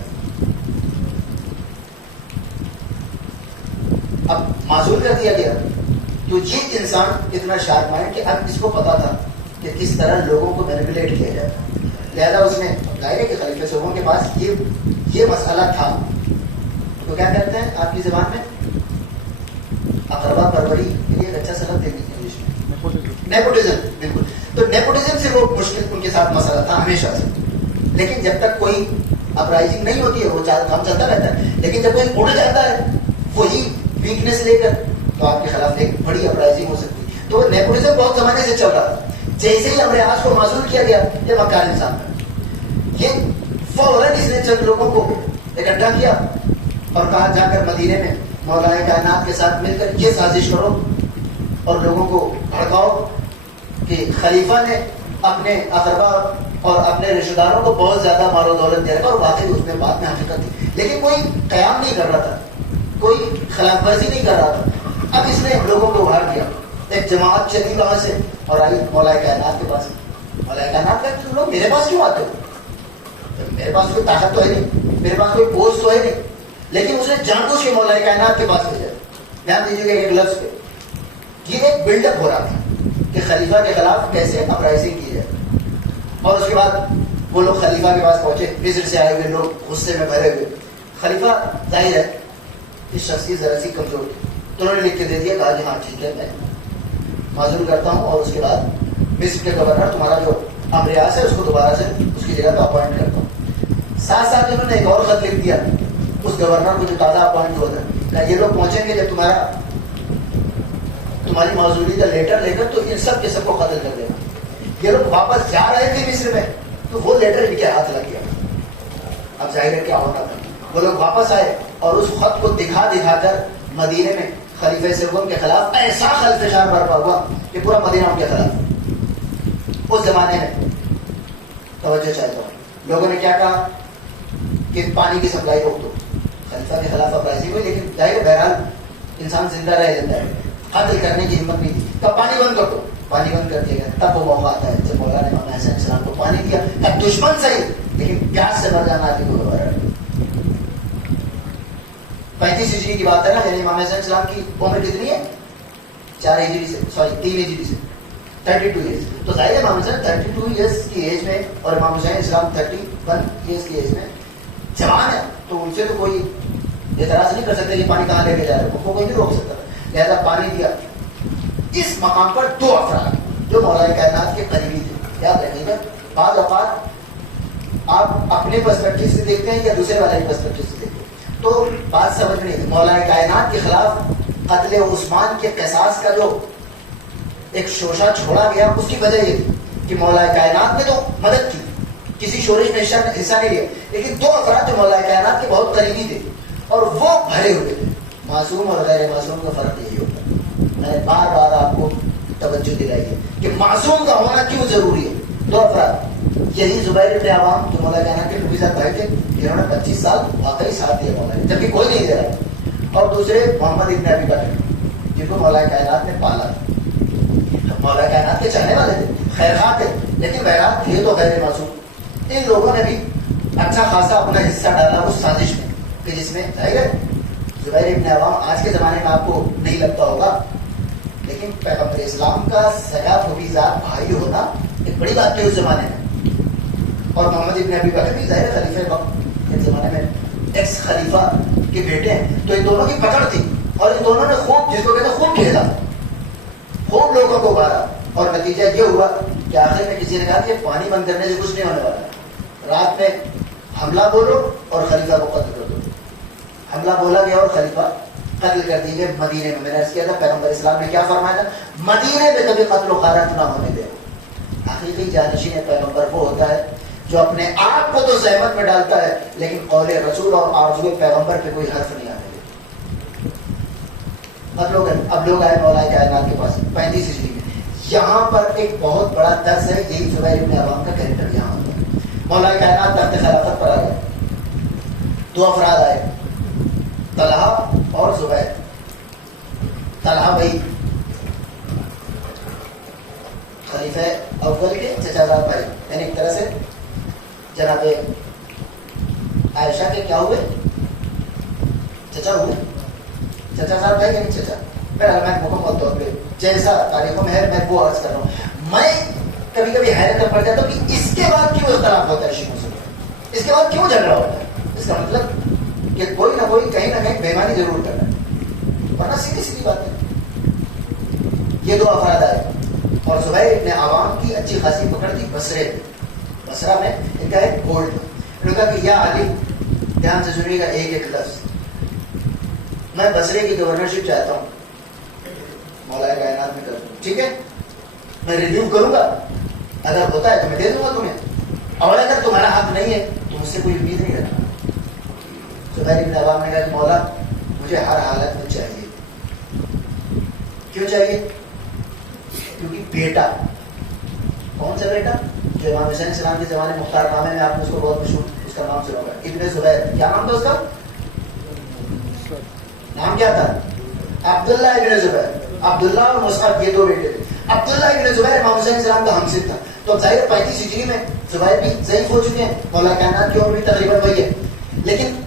اب معزول کر دیا گیا تو یہ انسان اتنا شارپ مائنڈ کہ اب اس کو پتا تھا کہ کس طرح لوگوں کو مینیپولیٹ کیا جاتا ہے. لہذا اس نے ظاہر ہے کہ خلیفہ سوم کے پاس یہ مسئلہ تھا. تو کیا کہتے ہیں آپ کی زبان میں؟ اقربا پروری. یہ ایک اچھا سبق دیں گے انگلش میں، نیپوٹزم. بالکل. تو نیپوٹزم سے وہ مشکل ان کے ساتھ مسئلہ تھا ہمیشہ سے. لیکن جب تک کوئی اپرائزنگ نہیں ہوتی ہے وہ کام چلتا رہتا ہے. لیکن جب کوئی اڑ جاتا ہے وہی ویکنیس لے کر تو آپ کے خلاف ایک بڑی اپرائزنگ ہو سکتی ہے. تو نیپوٹزم بہت زمانے سے چل رہا تھا. جیسے ہی عمرو عاص کو معزول کیا گیا، یہ مکار انسان تھا، یہ فوراً اس نے چند لوگوں کو اکٹھا کیا اور کہا جا کر مدینے میں مولا کائنات کے ساتھ مل کر یہ سازش کرو اور لوگوں کو بھڑکاؤ کہ خلیفہ نے اپنے اقربا اور اپنے رشتہ داروں کو بہت زیادہ مال و دولت دے رکھا. اور واقعی اس میں بات میں حقیقت تھی، لیکن کوئی قیام نہیں کر رہا تھا، کوئی خلاف ورزی نہیں کر رہا تھا. اب اس نے لوگوں کو ابھار دیا. ایک جماعت چلی وہاں سے اور آئی مولا کائنات کے پاس. مولا کائنات کا تم لوگ میرے پاس کیوں آتے ہو؟ میرے پاس کوئی طاقت تو ہے نہیں، میرے پاس کوئی پوسٹ تو ہے نہیں. لیکن اس نے جان بوجھ کے مولا کائنات کے پاس بھیجا. دھیان دیجیے گا ایک لفظ پہ، یہ ایک بلڈ اپ ہو رہا تھا کہ خلیفہ کے خلاف کیسے اپرائزنگ کی جائے. اور اس کے بعد وہ لوگ خلیفہ کے پاس پہنچے، مصر سے آئے ہوئے لوگ غصے میں بھرے ہوئے. خلیفہ ظاہر ہے اس شخص کی ذرا سی کمزور تھی، تو انہوں نے لکھ کے دے دیا، کہا جی ہاں ٹھیک ہے میں معذور کرتا ہوں، اور اس کے بعد مصر کے گورنر تمہارا جو عمرو عاص ہے اس کو دوبارہ سے اس کی جگہ پہ اپوائنٹ کرتا ہوں. ساتھ ساتھ انہوں نے ایک اور خط لکھ دیا اس گورنر کو جو تازہ اپوائنٹ ہو رہا ہے، یہ لوگ پہنچیں گے جب تمہاری معذوری کا لیٹر لے کر تو ان سب کے سب کو قتل کر دینا. یہ لوگ واپس جا رہے تھے مصر میں تو وہ لیٹر ان کے ہاتھ لگ گیا. اب ظاہر ہے کیا ہوتا تھا، وہ لوگ واپس آئے اور اس خط کو دکھا کر مدینے میں خلیفہ سوم کے خلاف ایسا خلفشار برپا ہوا کہ پورا مدینہ ان کے خلاف. اس زمانے میں توجہ چاہتا ہوں، لوگوں نے کیا کہا کہ پانی کی سپلائی روک دو. خلیفہ کے خلاف اپرائزنگ ہوئی، لیکن ظاہر بہرحال انسان زندہ رہ لیتا ہے، قتل کرنے کی ہمت نہیں تھی. تب پانی بند کر دو. پانی بند کر دیا گیا. تب وہ موقع آتا ہے جب مولانا امام حسین السلام کو پانی دیا. اب دشمن صحیح لیکن پیاس سے مر جانا آدمی کو گوارا نہیں. 35 ہجری کی بات ہے نا, یعنی امام حسین السلام کی عمر کتنی ہے؟ 3 ہجری سے 32 ایئرس. تو ظاہر ہے امام حسین 32 ایئرس کی ایج میں اور امام حسین اسلام 31 ایئرس کی ایج میں جوان ہے, تو ان سے تو کوئی اعتراض نہیں کر سکتے کہ پانی کہاں لے کے جا رہے, ان کو کوئی نہیں روک سکتا. لہذا پانی دیا. اس مقام پر 2 افراد جو مولا کائنات کے قریبی تھے, یاد رکھیے گا. بعض اوقات آپ اپنے پرسپیکٹو سے دیکھتے ہیں یا دوسرے والے کے پرسپیکٹو سے دیکھتے ہیں تو بات سمجھ میں نہیں تھی. مولا کائنات کے خلاف قتل عثمان کے قصاص کا جو ایک شوشہ چھوڑا گیا, اس کی وجہ یہ تھی کہ مولا کائنات نے تو مدد کی, کسی شورش میں حصہ نہیں لیا, لیکن 2 افراد جو مولا کائنات کے بہت قریبی تھے اور وہ بھرے ہوئے تھے. معصوم اور غیر معصوم کا فرق یہی ہوتا ہے. میں نے بار بار آپ کو توجہ دلائی ہے کہ معصوم کا ہونا کیوں ضروری ہے. 2 افراد, یہی زبیر ابن عوام جو مولا کائنات کے ٹوپیزاد بھائی تھے, جنہوں نے 25 سال واقعی ساتھ دیا مولا, جبکہ کوئی نہیں دے رہا, اور دوسرے محمد ابن ابی بکر جن کو مولا کائنات نے پالا. مولا کائنات کے چاہنے والے تھے, خیر خواہ تھے, لیکن بہرحال تھے تو غیر معصوم. ان لوگوں نے بھی اچھا خاصا اپنا حصہ ڈالا اس سازش میں کہ جس میں ظاہر ہے زبیر ابن عوام آج کے زمانے میں آپ کو نہیں لگتا ہوگا, لیکن پیغمبر اسلام کا سگا بھتیجا بھائی ہونا ایک بڑی بات تھی اس زمانے میں. اور محمد ابن ابی بکر بھی ظاہر خلیفہ وقت اس زمانے میں ایکس خلیفہ کے بیٹے ہیں, تو ان دونوں کی پکڑ تھی اور ان دونوں نے خوب, جس کو کہتے ہیں خوب کھیلا, خوب لوگوں کو مارا, اور نتیجہ یہ ہوا کہ آخر میں کسی نے کہا کہ پانی بند کرنے سے کچھ نہیں ہونے والا, رات میں حملہ بولو اور خلیفہ کو قتل کر دو. حملہ بولا گیا اور خلیفہ قتل کر دیے گئے مدینے میں. میں نے عرض کیا تھا پیغمبر اسلام نے کیا فرمایا تھا, مدینے میں کبھی قتل و غارت نہ ہونے دے. حقیقی جانشین پیغمبر وہ ہوتا ہے جو اپنے آپ کو تو زحمت میں ڈالتا ہے, لیکن قول رسول اور آرزو پیغمبر پہ کوئی حرف نہیں آنے دیتا. اب لوگ آئے مولا کائنات کے پاس 35 ہجری میں. یہاں پر ایک بہت بڑا درس ہے, یہی زبیر ابن عوام کا کریکٹر یہاں ہوتا ہے. مولا کائنات تخت خلافت پر آ گئے. 2 افراد آئے, طلحہ اور زبیر. طلحہ بھائی خلیفہ اول کے چچا زاد بھائی, یعنی ایک طرح سے جناب عائشہ کے کیا ہوئے, چچا ہوئے, چچا زاد بھائی یعنی چچا. میں مکمل طور پہ جیسا تاریخوں میں ہے میں وہ عرض کر رہا ہوں. میں کبھی کبھی حیرت میں پڑ جاتا ہوں کہ اس کے بعد کیوں اختلاف ہوتا ہے شیعوں سے, اس کے بعد کیوں جھگڑا ہوتا ہے. اس کا مطلب کہ کوئی نہ کوئی کہیں نہ کہیں بےمانی ضرور کرنا ہے, ورنہ سیدھی سیدھی بات ہے. یہ 2 افراد آئے اور زبیر ابن عوام کی اچھی خاصی پکڑ تھی بصرے میں. بصرہ میں ان کا ایک گولڈ تھا. انہوں نے کہا کہ یا علی, دھیان سے سنیے گا ایک ایک لفظ, میں بصرے کی گورنرشپ چاہتا ہوں, مولا کائنات میں کر دوں, ٹھیک ہے, میں ریویو کروں گا, اگر ہوتا ہے تو میں دے دوں گا تمہیں, اور اگر تمہارا حق نہیں ہے تو مجھ سے کوئی امید نہیں رکھنا. زبیر ابن عوام نے کہا کہ مولا مجھے ہر حالت میں چاہیے. کیوں چاہیے؟ کیونکہ بیٹا, کون سا بیٹا, جو امام حسین السلام کے زمانے مختار نامے میں آپ نے اس کو بہت مشہور, اس کا نام سنا ہوگا, ابن زبیر. کیا نام تھا اس کا, نام کیا تھا, عبداللہ ابن زبیر. عبداللہ اور مصعب یہ 2 بیٹے تھے. عبداللہ ابن زبیر امام حسین السلام کا ہمسر تھا. تو ظاہر 35 ہجری میں زبیر بھی ضعیف ہو چکے ہیں, مولا کائنات کی عمر بھی تقریباً وہی ہے, لیکن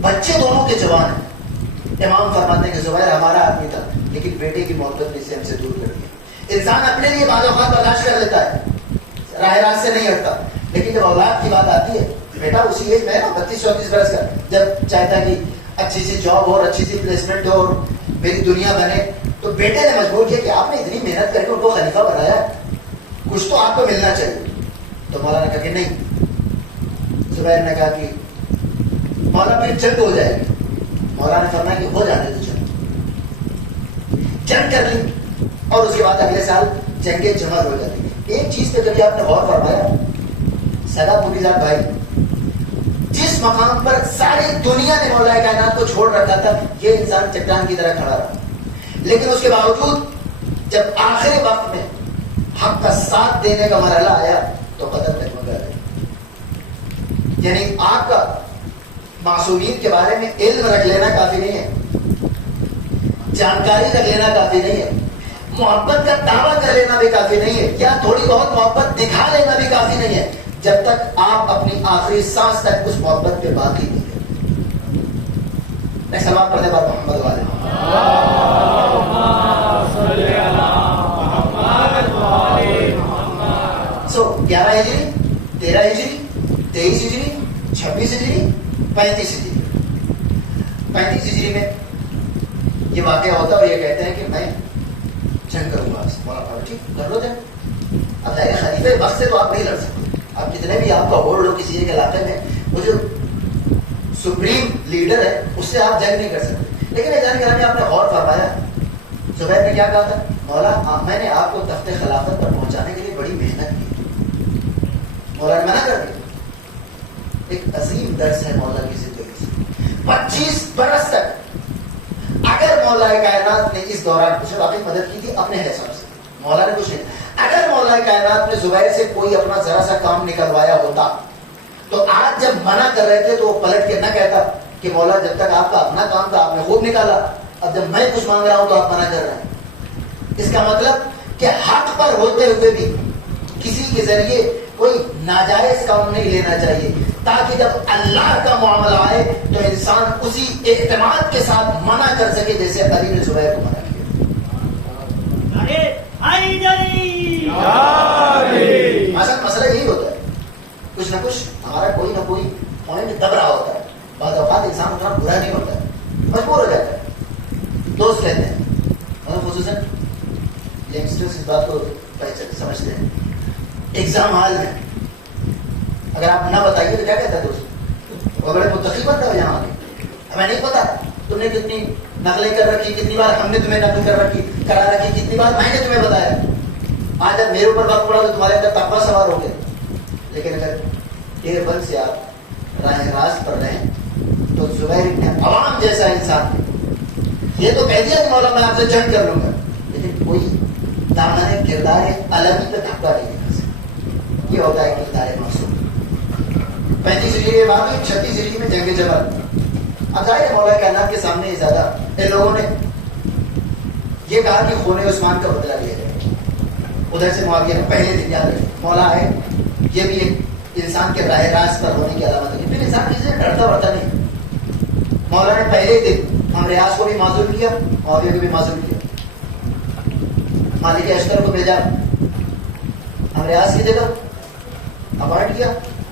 بچے دونوں کے جوان ہیں. امام فرماتے ہیں کہ زبیر ہمارا آدمی تھا, لیکن بیٹے کی محبت نے اسے ہم سے دور کر دیا. انسان اپنے لیے بعض اوقات برداشت کر لیتا ہے, راہ راست سے نہیں ہٹتا, لیکن جب اولاد کی بات آتی ہے, بیٹا اسی ایج میں ہے نا 32-34 برس کا, جب چاہتا ہے کہ اچھی سی جاب ہو اور اچھی سی پلیسمنٹ ہو اور میری دنیا بنے, تو بیٹے نے مجبور کیا کہ آپ نے اتنی محنت کر کے ان کو خلیفہ بنایا, کچھ تو آپ کو ملنا چاہیے. تو مولا نے کہا کہ نہیں. زبیر نے کہا کہ مولا پھر جنگ ہو جائے گی. مولا نے فرمایا کہ ہو جانے دو جنگ کر لی, اور اس کے بعد اگلے سال جنگیں جمع ہو جاتی. ایک چیز پہ کبھی آپ نے غور فرمایا, سگا بھتیجا بھائی جس مقام پر ساری دنیا نے مولا کائنات کو چھوڑ رکھا تھا, یہ انسان چٹان کی طرح کھڑا رہا, لیکن اس کے باوجود جب آخری وقت میں حق کا ساتھ دینے کا مرحلہ آیا تو قدم ڈگمگا گئے. یعنی آپ کا معصومیت کے بارے میں علم رکھ لینا کافی نہیں ہے, جانکاری رکھ لینا کافی نہیں ہے, محبت کا دعویٰ کر لینا بھی کافی نہیں ہے, یا تھوڑی بہت محبت دکھا لینا بھی کافی نہیں ہے. جب تک آپ اپنی آخری سانس تک اس محبت پہ باقی نہیں رہتے. میں سلام پڑھنے بعد محمد والے سو 11 ہجری 13 ہجری 23 ہجری 26 ہجری 35 ہجری. 35 ہجری میں یہ واقعہ ہوتا ہے اور یہ کہتے ہیں کہ میں جنگ کروں گا. مولا ٹھیک کر لو جنگ. اب ظاہر خلیفہ وقت سے تو آپ نہیں لڑ سکتے. آپ جتنے بھی آپ کا ہولڈ ہو کسی ایک علاقے میں, وہ جو سپریم لیڈر ہے اس سے آپ جنگ نہیں کر سکتے. لیکن ایک جان آپ نے غور فرمایا زبیر نے کیا کہا تھا, مولا میں نے آپ کو تخت خلافت پر پہنچانے کے لیے بڑی محنت کی. مولا نے منع کر دیا. ایک عظیم درس ہے مولا کی زندگی سے. 25 برس تک اگر مولا کائنات نے اس دوران کچھ واقعی مدد کی تھی اپنے حساب سے, مولا نے کچھ نہیں. اگر مولا کائنات نے زبیر سے کوئی اپنا ذرا سا کام نکلوایا ہوتا تو آج جب منع کر رہے تھے تو وہ پلٹ کے نہ کہتا کہ مولا جب تک آپ کا اپنا کام تھا آپ نے خود نکالا, اب جب میں کچھ مانگ رہا ہوں تو آپ منع کر رہے ہیں. اس کا مطلب کہ حق پر ہوتے ہوئے بھی کسی کے ذریعے کوئی ناجائز کام نہیں لینا چاہیے, تاکہ جب اللہ کا معاملہ آئے تو انسان اسی اعتماد کے ساتھ منع کر سکے جیسے علی نے زبیر کو منع کیا. مسئلہ یہی ہوتا ہے, کچھ نہ کچھ ہمارا کوئی نہ کوئی پوائنٹ دب رہا ہوتا ہے. بعض اوقات انسان اتنا برا نہیں ہوتا ہے, مجبور ہو جاتا ہے. دوست کہتے ہیں اور خصوصاً یگسٹرز اس بات کو سمجھتے ہیں, ایگزام ہال میں اگر آپ نہ بتائیے تو کیا کہتا ہے دوست, وہ بڑے متقی بنتا ہے یہاں آگے, ہمیں نہیں پتا تم نے کتنی نقلیں کر رکھی, کتنی بار ہم نے تمہیں نقل کرا رکھی, کتنی بار میں نے تمہیں بتایا. آج جب میرے اوپر وقت پڑا تو تمہارے اندر تقویٰ سوار ہو گیا. لیکن اگر ڈیر بند سے آپ راہ راست پر رہیں تو زبیر ابن عوام جیسا انسان یہ تو کہہ دیا کہ مولا میں آپ سے جنگ کر لوں گا, لیکن کوئی دامن کردار علمی پہ دھکا نہیں کر سکتا. یہ ہوتا ہے کردار معصوم. 35 ہجری کے بعد 36 ہجری میں جنگ جمل. اب ظاہر ہے مولا کائنات کے سامنے زیادہ ان لوگوں نے یہ کہا کہ خون عثمان کا بدلہ لیا جائے. ادھر سے معاویہ نے پہلے دن یاد رکھے مولا آئے, یہ بھی ایک انسان کے راہ راست پر ہونے کی علامت ہے. پھر انسان کسی سے ڈرتا ورتا نہیں. مولا نے پہلے دن ہم ریاض کو بھی معذور کیا, معاویہ کو بھی معذور کیا. مالک اشتر کو بھیجا, ہم ریاض کی جگہ اپارٹ کیا,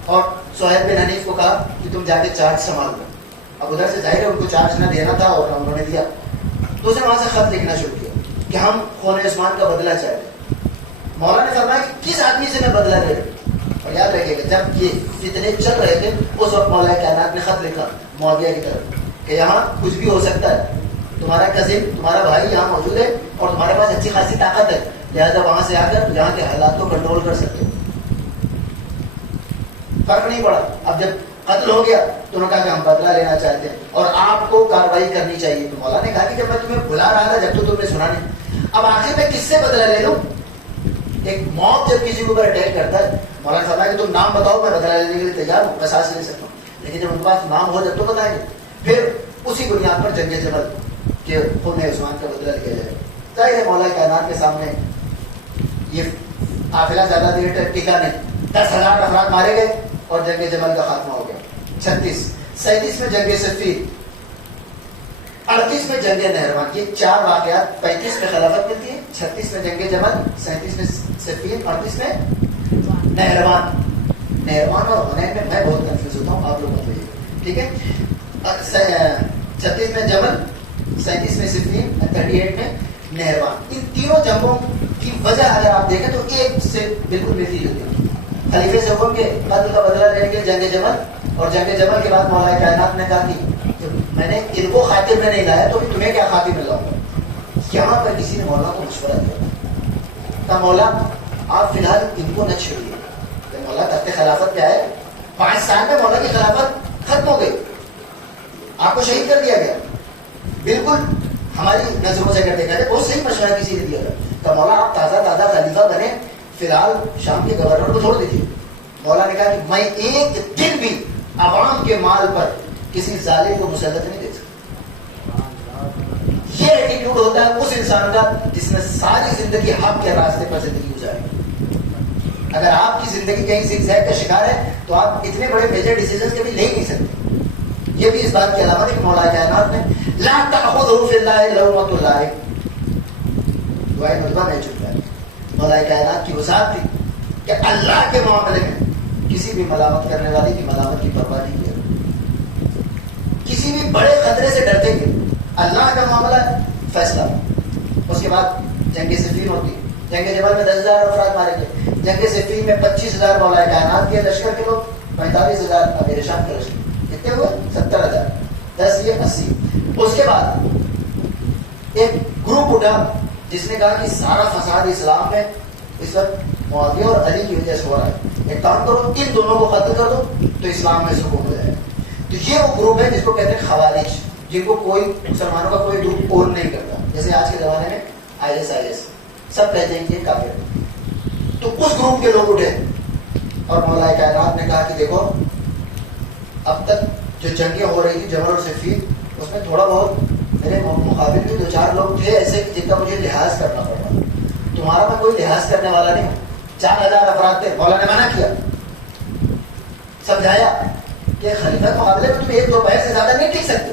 اور سہیل بن حنیف کو کہا کہ تم جا کے چارج سنبھال لو. اب ادھر سے ظاہر ہے ان کو چارج نہ دینا تھا اور انہوں نے دیا, تو اسے وہاں سے خط لکھنا شروع کیا کہ ہم خون عثمان کا بدلہ چاہتے. مولا نے فرمایا کہ کس آدمی سے میں بدلہ لے رہا ہوں. اور یاد رکھیے گا جب یہ فتنے چل رہے تھے اس وقت مولا کائنات نے خط لکھا معاویہ کی طرف کہ یہاں کچھ بھی ہو سکتا ہے, تمہارا کزن تمہارا بھائی یہاں موجود ہے اور تمہارے پاس اچھی خاصی طاقت ہے, لہٰذا وہاں سے آ کر یہاں کے حالات کو کنٹرول کر سکتے ہو. فرق نہیں پڑا. اب جب قتل ہو گیا تو انہوں نے کہا کہ ہم بدلہ لینا چاہتے ہیں اور آپ کو کارروائی کرنی چاہیے. تو مولا نے کہا کہ جب میں تمہیں بلا رہا تھا جب تو تم نے سنا نہیں, اب آخر میں کس سے بدلہ لے لوں. ایک موب جب کسی کے اوپر اٹیک کرتا ہے, مولا نے فرمایا کہ تم نام بتاؤ میں بدلہ لینے کے لیے تیار ہوں, میں سانس لے سکتا ہوں. لیکن جب ان کے پاس نام ہو جب تو بتائیں گے. پھر اسی بنیاد پر جنگ جمل کہ خون عثمان کا بدلہ لیا جائے. ظاہر ہے مولا کائنات کے سامنے یہ قافلہ زیادہ دیر ٹکا نہیں. 10,000 افراد مارے گئے اور جنگ جمل کا خاتمہ ہو گیا. 37 میں جنگ صفین, 38 میں جنگ نہروان. یہ 4 واقعات. 35 میں خلافت ملتی ہے, 36 میں جنگ جمل, 37 میں صفین, 38 میں نہروان. نہروان اور حنین میں میں بہت کنفیوز ہوتا ہوں, آپ لوگ بتائیے ٹھیک ہے. 36 میں جمل, 37 میں صفین, 38 میں نہروان. ان تینوں جنگوں کی وجہ اگر آپ دیکھیں تو ایک سے بالکل ملتی جلتی ہے. خلیفے سے حکم کے قتل کا بدلہ لینے کے لیے جنگ جمل, اور جنگ جمل کے بعد مولا کائنات نے کہا کہ میں نے ان کو خاتم میں نہیں لایا تو تمہیں کیا خاتم میں لاؤں گا. یہاں پر کسی نے مولا کو مشورہ دیا کہا مولا آپ فی الحال ان کو نہ چھیڑیے. مولا تخت خلافت پہ آئے, 5 سال میں مولا کی خلافت ختم ہو گئی, آپ کو شہید کر دیا گیا. بالکل ہماری نظروں سے اگر دیکھا جائے بہت صحیح مشورہ کسی نے دیا تھا. مولا آپ تازہ خلیفہ بنے, فی الحال شام کے گورنر کو چھوڑ دیجیے. مولا نے کہا کہ میں ایک دن بھی عوام کے مال پر کسی ظالم کو مسلط نہیں دے سکتا. یہ ایٹیٹیوڈ ہوتا ہے اس انسان کا جس نے ساری زندگی حق کے راستے پر زندگی گزاری. اگر آپ کی زندگی کہیں زگ زیگ کا شکار ہے تو آپ اتنے بڑے میجر ڈیسیژن کبھی لے نہیں سکتے. یہ بھی اس بات کی علامت ہے کہ مولا کائنات نے لا تأخذہ فی اللہ لومۃ لائم دعائے مطلبہ نہیں چکا ہے. مولا کائنات کی وسعت تھی کہ اللہ کے معاملے میں کسی بھی ملامت کرنے والے کی ملامت کی پرواہ نہیں کیا. کسی بھی بڑے خطرے سے ڈرتے گے. اللہ کا معاملہ ہے فیصلہ. اس کے بعد جنگ صفین ہوتی. جنگ جبل میں 10,000 افراد مارے گئے. جنگ صفین میں 25,000 مولا کائنات کے لشکر کے لوگ, 45,000 امیر شام کے لشکر. کتنے ہوئے؟ 70,000. 10 یہ 80. اس کے بعد ایک گروپ اٹھا جس نے کہا کہ سارا فساد اسلام میں اس وقت معاویہ اور علی کی وجہ سے ہو رہا ہے. ایک کام کرو, ان دونوں کو قتل کر دو تو اسلام میں سکون ہو جائے. تو یہ وہ گروپ ہے جس کو کہتے ہیں خوارج, جن کو کوئی مسلمانوں کا کوئی گروپ اور نہیں کرتا. جیسے آج کے زمانے میں IS سب کہتے ہیں کہ یہ کافر. تو اس گروپ کے لوگ اٹھے اور مولا کائنات نے کہا کہ دیکھو اب تک جو جنگیں ہو رہی تھی جبل اور صفین, اس میں تھوڑا بہت میرے مقابل بھی 2-4 لوگ تھے ایسے جن کا مجھے لحاظ کرنا پڑا. تمہارا میں کوئی لحاظ کرنے والا نہیں ہوں. 4,000 افراد تھے. مولا نے منع کیا, سمجھایا کہ خلیفہ کے مقابلے میں تم 1-2 پیر سے زیادہ نہیں ٹک سکتے,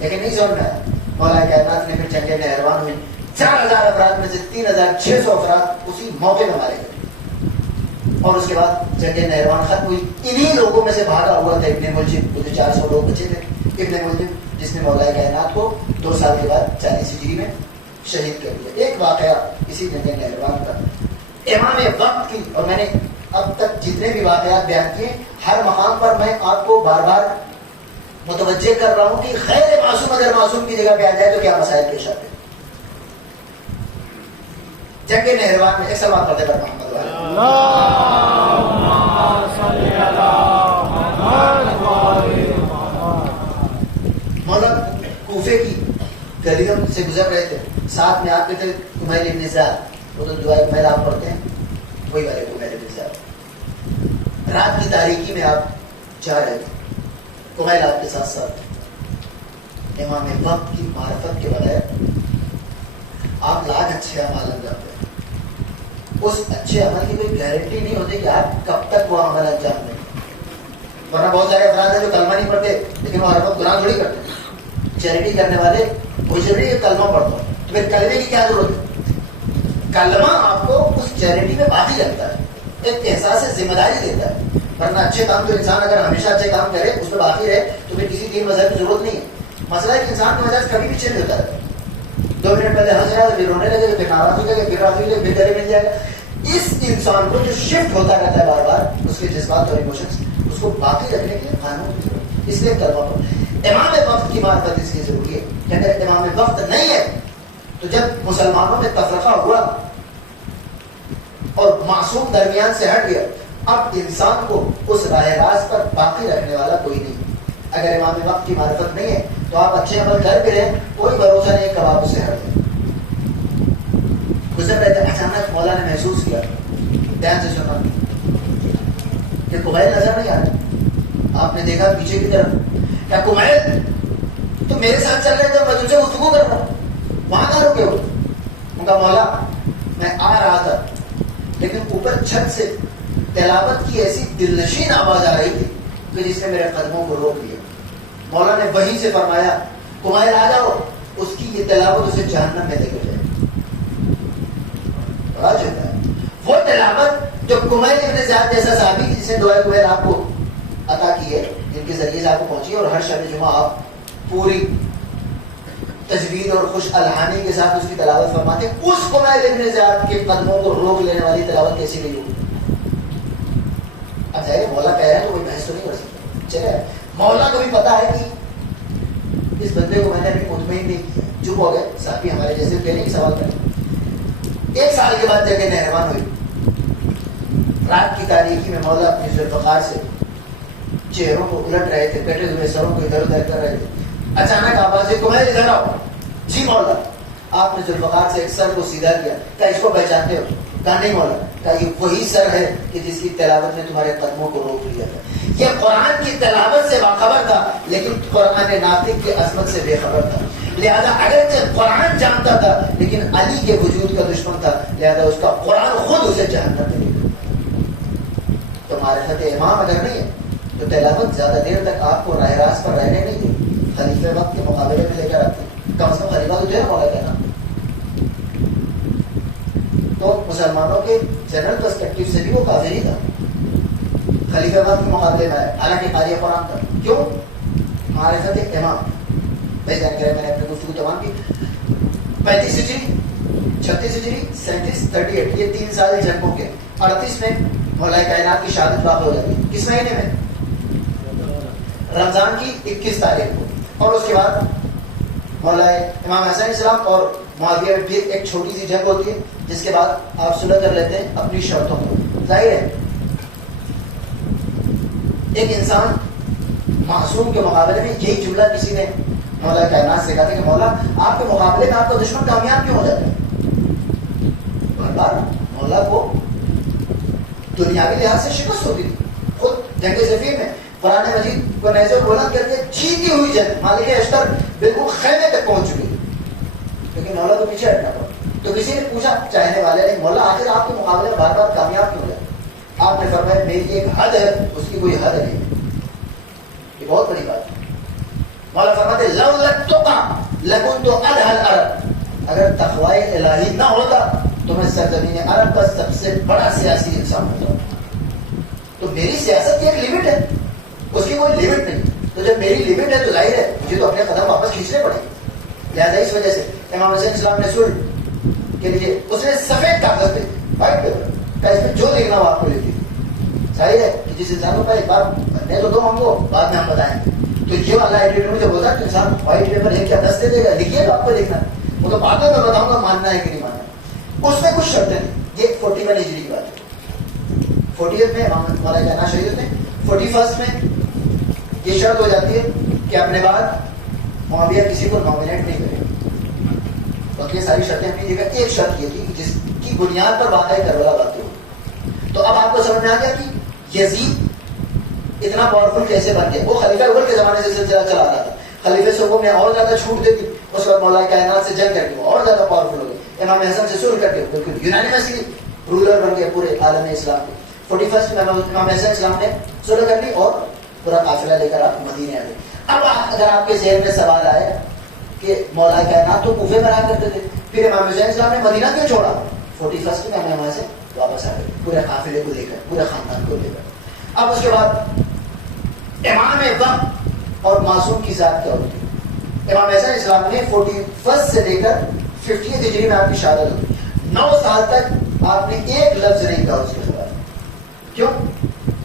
لیکن نہیں سمجھ میں آیا. مولا کائنات نے پھر جنگیں مہربان ہوئی. 4,000 افراد میں سے 3,600 افراد اسی موقع میں مارے گئے. اور اس کے بعد جنگ نہروان ختم ہوئی. انہی لوگوں میں سے بھاگا ہوا تھا ابن ملجم. وہ جو 400 لوگ بچے تھے, ابن ملجم جس نے مولا کائنات کو 2 سال کے بعد 40 ہجری میں شہید کر دیا. ایک واقعہ اسی جنگ نہروان کا امام وقت کی, اور میں نے اب تک جتنے بھی واقعات بیان کیے ہر مقام پر میں آپ کو بار بار متوجہ کر رہا ہوں کہ غیر معصوم اگر معصوم کی جگہ پہ آ جائے تو کیا مسائل پیش آتے ہیں. جنگ نہروان میں ایک سوال پڑھتے کر محمد مولا کوفے کی گلیوں سے گزر رہے تھے. ساتھ میں آپ کے تھے کمیل ابن زیاد. وہ تو دعائے کمیل آپ پڑھتے ہیں, وہی والے کمیل ابن زیاد. رات کی تاریکی میں آپ جا رہے تھے, کمیل آپ کے ساتھ ساتھ. امام وقت کی معرفت کے بغیر آپ لاکھ اچھے اعمال انجام دیں. اس اچھے عمل کی کوئی گارنٹی نہیں ہوتی کہ آپ کب تک وہ عمل انجام دیں. ورنہ بہت سارے افراد ہیں جو کلمہ نہیں پڑھتے لیکن وہ ہر وقت گناہ تھوڑی کرتے. چیریٹی کرنے والے کوئی ضروری ہے کلمہ پڑھتا ہوں تو پھر کلمے کی کیا ضرورت ہے. کلمہ آپ کو اس چیریٹی میں باقی رکھتا ہے, ایک احساس ذمہ داری دیتا ہے. ورنہ اچھے کام تو انسان اگر ہمیشہ اچھے کام کرے اس میں باقی رہے تو پھر کسی دین مذہب کی ضرورت نہیں ہے. مسئلہ ہے کہ انسان کا مزاج کبھی بھی چینج ہوتا ہے. 2 منٹ پہلے ہنس رہا ہے, پھر رونے لگے, پھر ناراض ہو جائے گا, پھر راضی ہو جائے گا, پھر گلے مل جائے گا. اس انسان کو جو شفٹ ہوتا رہتا ہے بار بار, اس کے جذبات اور ایموشنز, اس کو باقی رکھنے کے لیے قانون کی ضرورت ہے. اس لیے کلمہ پڑھو. امام وقت کی معرفت اس کی ضروری ہے. اگر امام وقت نہیں ہے تو جب مسلمانوں میں تفرقہ ہوا اور معصوم درمیان سے ہٹ گیا, اب انسان کو اس راہ راست پر باقی رکھنے والا کوئی نہیں. اگر امام وقت کی معرفت نہیں ہے تو آپ اچھے عمل کر بھی رہے, کوئی بھروسہ نہیں کب آپ اسے ہٹ جائیں. گزر رہے تھے, اچانک مولا نے محسوس کیا, دھیان سے سنا, کہ کمیل نظر نہیں آ رہا. آپ نے دیکھا پیچھے کی طرف, کیا کمیل تو میرے ساتھ چل رہے تھے, میں تجھ سے گفتگو کر رہا ہوں, وہاں کہاں رکے ہو؟ ان کا مولا میں آ رہا تھا لیکن اوپر چھت سے تلاوت کی ایسی دلنشین آواز آ رہی تھی کہ جس نے میرے قدموں کو روک لیا. مولا نے وہیں سے فرمایا کمیل آ جاؤ, اس کی یہ تلاوت اسے جہنم میں لے کے جائے. بڑا چلتا ہے وہ تلاوت جو کمیل ابن زیاد جیسا صحابی جس نے دعائے کمیل آپ کو عطا کی ہے, جن کے ذریعے سے آپ کو پہنچی ہے, اور ہر شب جمعہ آپ پوری تجوید اور خوش الحانی کے ساتھ اس کی تلاوت فرماتے ہیں. اس کمیل ابن زیاد کے قدموں کو روک لینے والی تلاوت کیسی نہیں ہوگی؟ اب ظاہر مولا کہہ رہے ہیں تو کوئی بحث تو نہیں کر سکتا. چلے مولا کو بھی پتا ہے کہ اس بندے کو میں نے ابھی مطمئن نہیں کیا, چپ ہو گئے. صحابی ہمارے جیسے پہلے ہی سوال کریں. 1 سال کے بعد جگہ نہروان ہوئی. رات کی تاریکی میں مولا اپنی ذوالفقار سے چہروں کو الٹ رہے تھے, کٹے ہوئے سروں کو ادھر ادھر کر رہے تھے. اچانک آواز کو میں ادھر آؤ. جی مولا. آپ نے ذوالفقار سے ایک سر کو سیدھا کیا, کیا اس کو پہچانتے ہو؟ کہا نہیں مولا. کہا یہ وہی سر ہے کہ جس کی تلاوت نے تمہارے قدموں کو روک لیا تھا. یہ قرآن کی تلاوت سے باخبر تھا لیکن قرآن ناطق کی عظمت سے بے خبر تھا. لہذا اگرچہ قرآن جانتا تھا لیکن علی کے وجود کا دشمن تھا, لہذا اس کا قرآن خود اسے جہنم میں لے گیا. معرفت امام اگر نہیں ہے تو تلاوت زیادہ دیر تک آپ کو راہ راست پر رہنے نہیں دے، خلیفہ وقت کے مقابلے میں لے کر آتے ہیں. کم از کم خلیفہ تو جو ہے مولا کہنا. تو مسلمانوں کے جنرل پرسپیکٹو سے بھی وہ کافر ہی تھا، خلیفہ وقت کے مقابلے میں آئے، حالانکہ قاری قرآن تھا. کیوں؟ معرفت امام. بھائی جانکاری میں نے اپنے گفتگو تمام کی. 35 ہجری، 36 ہجری، 37، 38 یہ 3 سال جنگوں کے. 38 میں مولا کائنات کی شہادت واقع ہو جاتی ہے. کس مہینے میں؟ رمضان کی 21 تاریخ کو. اور اس کے بعد مولا امام حسن علیہ السلام اور معاویہ میں پھر ایک چھوٹی سی جنگ ہوتی ہے، جس کے بعد آپ صلح کر لیتے ہیں اپنی شرطوں کو. ظاہر ہے ایک انسان معصوم کے مقابلے میں یہی جملہ کسی نے مولا کائنات سے کہا تھا کہ مولا آپ کے مقابلے میں آپ کا دشمن کامیاب کیوں ہو جاتا ہے؟ مولا کو دنیاوی لحاظ سے شکست ہوتی تھی. خود جنگ صفین میں قرآن مجید کو نیزے اور بلند کر کے جیتی ہوئی جنگ مالک اشتر بالکل خیمے تک پہنچ چکی، لیکن مولا کو پیچھے ہٹنا پڑا. تو کسی نے پوچھا چاہنے والے نے، مولا آخر آپ کے مقابلے میں بار بار کامیاب کیوں ہو جاتے؟ آپ نے فرمایا میری ایک حد ہے، اس کی کوئی حد نہیں. یہ بہت بڑی بات ہے. مولا فرماتے لو لتقى لكنت ادهى العرب، اگر تقوی الہی نہ ہوتا تو میں سرزمین عرب کا سب سے بڑا سیاسی انسان ہوتا. تو میری سیاست کی ایک لمٹ ہے، اس کی کوئی لمٹ نہیں. تو جب میری لمٹ ہے تو ظاہر ہے مجھے تو اپنے قدم واپس کھینچنے پڑیں گے. لہٰذا اس وجہ سے امام حسین اسلام نے صلح کے لیے اس نے سفید کاغذ دے وائٹ پیپر کا، اس میں جو لکھنا ہو آپ کو لکھ دیجیے. ظاہر ہے کہ جس انسان کو پہلے ایک بار بننے تو دو ہم کو بعد میں ہم بتائیں گے. تو یہ والا ایڈیٹر مجھے بولتا کہ انسان وائٹ پیپر ہے کیا 10 دے دے گا، لکھیے تو آپ کو لکھنا ہے، وہ تو بعد میں بتاؤں گا ماننا ہے کہ نہیں ماننا. اس میں کچھ شرطیں تھیں. یہ 41 ہجری کی بات ہے. 40 میں مولا کائنات شہید ہوتے ہیں. 41 میں یہ شرط ہو جاتی ہے کہ اپنے بعد معاویہ کسی کو نامینیٹ نہیں کرے. باقی ساری شرطیں اپنی جگہ. ایک شرط یہ تھی جس کی بنیاد پر واقعہ کربلا باتیں ہوئی. تو اب آپ کو سمجھ میں آ گیا کہ یزید اتنا پاورفل کیسے بن گیا. وہ خلیفہ اول کے زمانے سے سلسلہ چلا رہا تھا. خلیفہ سوم نے اور زیادہ چھوٹ دے دی، اس کے بعد مولا کائنات سے جنگ کر کے اور زیادہ پاورفل ہو گئے. امام حسن سے صلح کر کے بالکل یونانیمسلی رولر بن گئے پورے عالم اسلام کے. 41 میں امام حسن اسلام نے صلح کر لی اور پورا قافلہ لے کر آپ مدینے آ گئے. اب اگر آپ کے ذہن میں سوال آئے کہ مولا کائنات تو کوفے میں رہا کرتے تھے، پھر امام حسین اسلام نے مدینہ کیوں چھوڑا؟ 41 میں ہمیں وہاں سے واپس آ گئے پورے قافلے کو لے کر، پورے خاندان کو لے کر. اب اس کے بعد امام وقت اور معصوم کی ذات کیا ہوتی ہے؟ امام حسین اسلام نے 41 سے لے کر 50 ہجری میں آپ کی شہادت ہوئی. 9 سال تک آپ نے ایک لفظ نہیں کہا اس کے خلاف. کیوں؟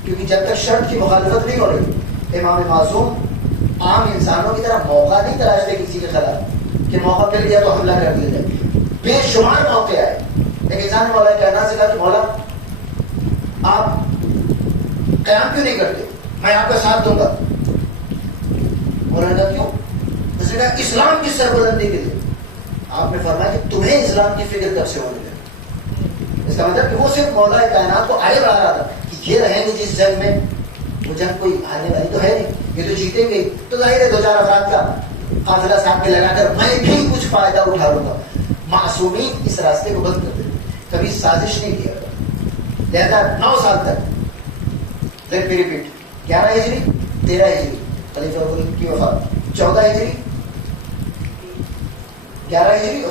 کیونکہ جب تک شرط کی مخالفت نہیں ہو رہی، امام معصوم عام انسانوں کی طرح موقع نہیں تلاشتے کسی کے خلاف کہ موقع مل گیا تو حملہ کر دیا جائے. بے شمار موقع آئے. ایک انسان نے مولا کائنات سے کہا کہ مولا آپ قیام کیوں نہیں کرتے، میں آپ کا ساتھ دوں گا. مولانا کیوں؟ اس نے کہا اسلام کی سربلندی کے لیے. آپ نے فرمایا کہ تمہیں اسلام کی فکر کب سے ہونے لگی؟ اس کا مطلب کہ وہ صرف مولا کائنات کو آگے بڑھا رہا تھا کہ یہ رہیں گے جس جنگ میں، وہ جنگ کوئی ہارنے والی تو ہے نہیں، یہ تو جیتیں گے. تو ظاہر ہے 2-4 افراد کا قافلہ صاحب پہ لگا کر میں بھی کچھ فائدہ اٹھا لوں گا. معصومین اس راستے کو بند کرتے تھے، کبھی سازش نہیں کیا. لہذا 9 سال تک. پھر ریپیٹ 11 ہجری 13 ہجری خلیفہ اول کی وفات، 14 ہجری 11 ہجری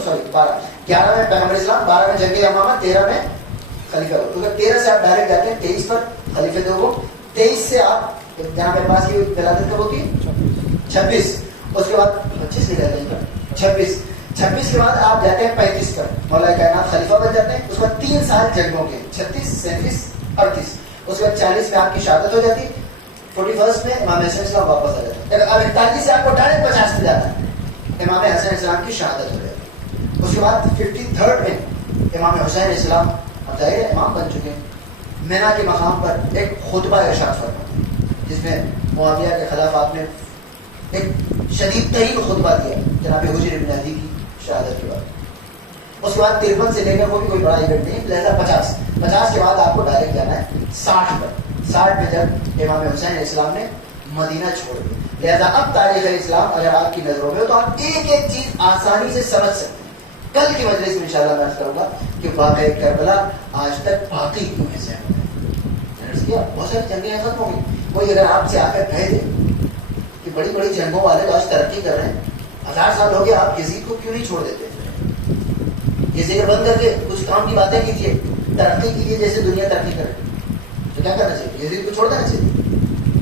11 میں پیغمبر اسلام، 12 میں جنگ یمامہ، 13 میں خلیفہ اول. کیونکہ 13 سے آپ ڈائریکٹ جاتے ہیں 23 پر خلیفہ دوم. 23 سے آپ جہاں میرے پاس کی ولادت کب ہوتی ہے 26. اس کے بعد 25 سے جاتے ہیں 26 کے بعد آپ جاتے ہیں 35 پر مولا کائنات خلیفہ بن جاتے ہیں. اس کے بعد 3 سال جنگوں کے 36 37 38. اس کے بعد 40 میں آپ کی شہادت ہو جاتی. 41 میں امام حسین اسلام واپس آ جاتا ہے. اب 41 سے آپ کو ڈائریکٹ 50 میں جاتا ہے، امام حسین اسلام کی شہادت ہو جاتی ہے. اس کے بعد 53 میں امام حسین اسلام اب ظاہر ہے امام بن چکے ہیں. مینا کے مقام پر ایک خطبہ ارشاد فرماتے جس میں معاویہ کے خلاف آپ نے ایک شدید ترین خطبہ دیا جناب حجر بن عدی کی شہادت کے بعد. اس کے بعد 53 سے لے کر وہ بھی کوئی بڑا ایونٹ نہیں. لہذا 50 کے بعد آپ کو ڈائریکٹ جانا ہے 60 پر. 60 میں جب امام حسین اسلام نے مدینہ چھوڑ دیا. لہذا اب تاریخ اسلام اگر آپ کی نظروں میں ہو تو آپ ایک ایک چیز آسانی سے سمجھ سکتے ہیں. کل کی مجلس میں انشاءاللہ میں عرض کروں گا کہ واقعہ کربلا آج تک باقی کیوں ہے. کیا بہت ساری جنگیں ختم ہو گئی. وہی اگر آپ سے آ کر کہہ دیں کہ بڑی بڑی جنگوں والے تو آج ترقی کر رہے ہیں, 1000 سال ہو گئے, آپ یزید کو کیوں نہیں چھوڑ دیتے؟ یہ ذکر بند کر کے کچھ کام کی باتیں کیجیے, ترقی کیجیے جیسے دنیا ترقی کرے. تو کیا کرنا چاہیے؟ یزید کو چھوڑ دینا چاہیے؟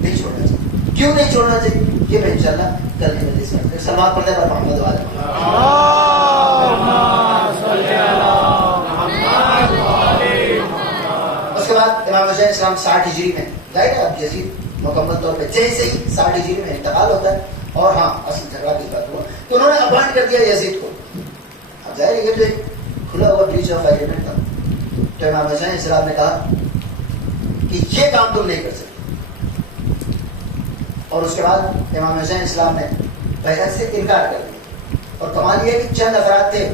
نہیں چھوڑنا چاہیے. کیوں نہیں چھوڑنا چاہیے یہ میں انشاءاللہ کل کی مجلس میں سلوات پڑھتے پر محمد والے. اس کے بعد امام حسین اسلام 60 ہجری میں ظاہر ہے اب یزید مکمل طور پہ جیسے ہی 60 ہجری میں انتقال ہوتا ہے, اور ہاں اصل جھگڑا کس بات ہوا کہ انہوں نے اپوائنٹ کر دیا یزید کو. اب ظاہر ہے یہ تو ایک کھلا ہوا بریچ آف ایگریمنٹ تھا. تو امام حسین اسلام نے کہا کہ یہ کام تم نہیں کر سکتے. اور اس کے بعد امام حسین اسلام نے بیعت سے انکار کر دیا. اور کمال یہ ہے کہ چند افراد تھے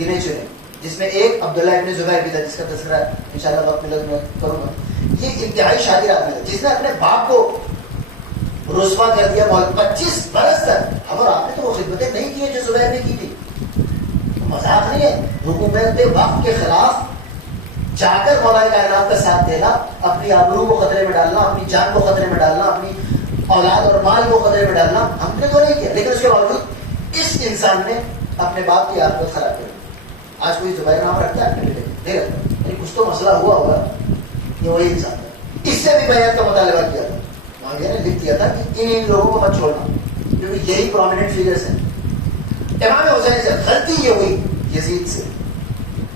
گنے چنے, جس میں ایک عبداللہ ابن زبیر بھی تھا, جس کا تذکرہ انشاءاللہ وقت ملے میں کروں گا. یہ انتہائی شادر آدمی تھا جس نے اپنے باپ کو رسوا کر دیا 25 برس تک. اور آپ نے تو وہ خدمتیں نہیں کی جو زبیر نے کی تھی. مذاق نہیں ہے. حکومت وقت کے خلاف جا کر مولا کائنات کا ساتھ دینا, اپنی آبرو کو خطرے میں ڈالنا, اپنی جان کو خطرے میں ڈالنا, اپنی اولاد اور مال کو خطرے میں ڈالنا, ہم نے تو نہیں کیا. لیکن اس کے باوجود اس انسان نے اپنے باپ کی عادت خراب کر. آج کوئی زبیر نام رکھتا ہے اپنے بیٹے نہیں رکھتا, یعنی کچھ تو مسئلہ ہوا ہوگا. یہ وہی انسان تھا. اس سے بھی بیعت کا مطالبہ کیا تھا. معاویہ نے لکھ دیا تھا کہ ان لوگوں کو مت چھوڑنا, کیونکہ یہی پرومیننٹ فیگرز ہیں. امام حسین سے غلطی یہ ہوئی یزید سے,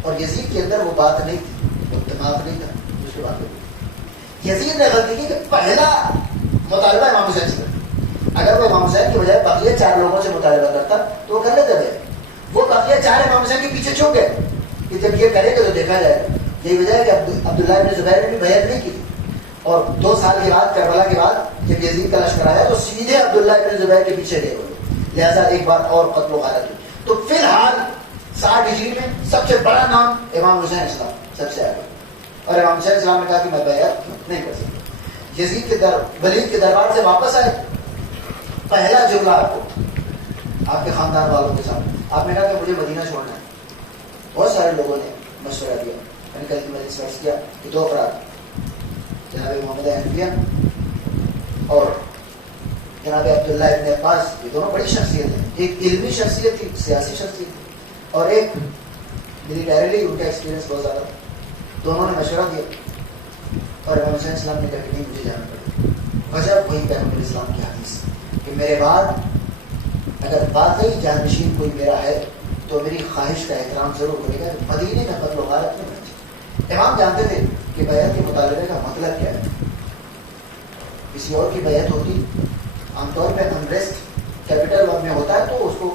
اور یزید کے اندر وہ بات نہیں تھی, وہ دماغ نہیں تھا. اس کے بعد یزید نے غلطی کی کہ پہلا مطالبہ امام حسین سے. اگر وہ امام حسین کی بجائے بقیہ 4 لوگوں سے مطالبہ کرتا تو وہ کر لیتے تھے. وہ بقیہ 4 امام حسین کے پیچھے چھوڑ گئے کہ جب یہ کرے گا تو دیکھا جائے گا. یہی وجہ ہے کہ عبداللہ ابن زبیر نے بھی بیعت نہیں کی تھی. اور 2 سال کے بعد کربلا کے بعد جب یزید کا لشکر آیا تو سیدھے عبداللہ ابن زبیر کے پیچھے گئے, لہذا ایک بار اور قتل و غارت ہوئی. تو فی الحال 60 ہجری میں سب سے بڑا نام امام حسین اسلام سب سے آگے. اور امام حسین اسلام نے کہا کہ میں بیعت نہیں کر سکتا. یزید کے ولید کے دربار سے واپس آئے. پہلا جملہ آپ کو آپ کے خاندان والوں کے سامنے آپ نے کہا کہ مجھے مدینہ چھوڑنا ہے. بہت سارے لوگوں نے مشورہ دیا. میں نے کل کی مجلس میں عرض کیا کہ 2 افراد جناب محمد حنفیہ اور جناب عبداللہ ابن عباس, یہ دونوں بڑی شخصیت ہیں. ایک علمی شخصیت تھی, سیاسی شخصیت تھی, اور ایک ملیٹریلی ان کا ایکسپیرینس بہت زیادہ. دونوں نے مشورہ دیا اور امام حسین اسلام نے کہا کہ نہیں مجھے جانا پڑے. وجہ وہی پیغمبر اسلام کی حدیث کہ میرے بعد اگر واقعی جانشین کوئی میرا ہے تو میری خواہش کا احترام ضرور کرے گا. مدینے کا قتل و غارت میں ہونا چاہیے. امام جانتے تھے کہ بیعت کے مطالبے کا مطلب کیا ہے. کسی اور کی بیعت ہوتی عام طور پہ انریسٹ کیپٹل میں ہوتا ہے تو اس کو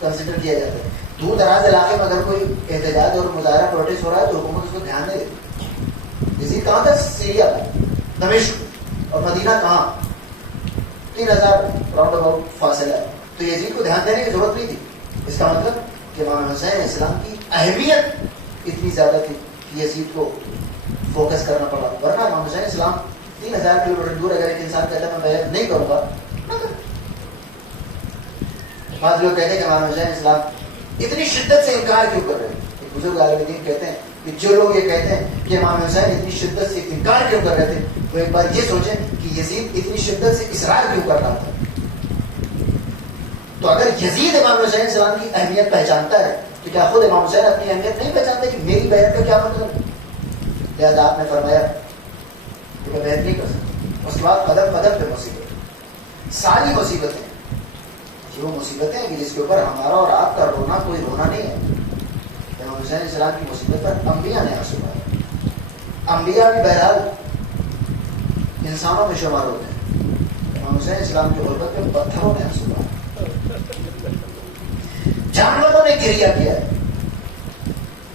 کنسیڈر کیا جاتا ہے. دور دراز علاقے میں اگر کوئی احتجاج اور مظاہرہ پروٹیسٹ ہو رہا ہے تو حکومت اس کو دھیان نہیں دیتی. یزید کہاں تھا؟ سیریا میں, دمشق. اور مدینہ کہاں؟ 3000 راؤنڈ اباؤٹ فاصلہ ہے. تو یزید کو دھیان دینے کی ضرورت نہیں تھی. اس کا مطلب کہ امام حسین اسلام کی اہمیت اتنی زیادہ تھی کہ یزید کو فوکس کرنا پڑا. ورنہ امام حسین اسلام 3000 کلومیٹر دور اگر ایک انسان کہتا ہے میں بیعت نہیں کروں گا, بعض لوگ کہتے ہیں کہ امام حسین اسلام اتنی شدت سے انکار کیوں کر رہے ہیں. ایک بزرگ عالم دین کہتے ہیں کہ جو لوگ یہ کہتے ہیں کہ امام حسین اتنی شدت سے انکار کیوں کر رہے تھے, وہ ایک بار یہ سوچیں کہ یزید اتنی شدت سے اصرار کیوں کر رہا تھا. تو اگر یزید امام حسین اسلام کی اہمیت پہچانتا ہے تو کیا خود امام حسین اپنی اہمیت نہیں پہچانتے کہ میری بیعت کا کیا مطلب ہے؟ لہٰذا آپ نے فرمایا کہ میں بیعت نہیں کر سکتا. اس کے بعد قدم قدم پہ مصیبت, ساری مصیبتیں وہ مصیبتیں ہیں کہ جس کے اوپر ہمارا اور آپ کا رونا کوئی رونا نہیں ہے. امام حسین السلام کی مصیبت پر انبیاء نے آنسو بہائے. انبیاء بھی بہرحال انسانوں میں شمار ہوتے ہیں. امام حسین اسلام کی غربت پہ پتھروں نے آنسو بہائے, جانوروں نے گریہ کیا ہے.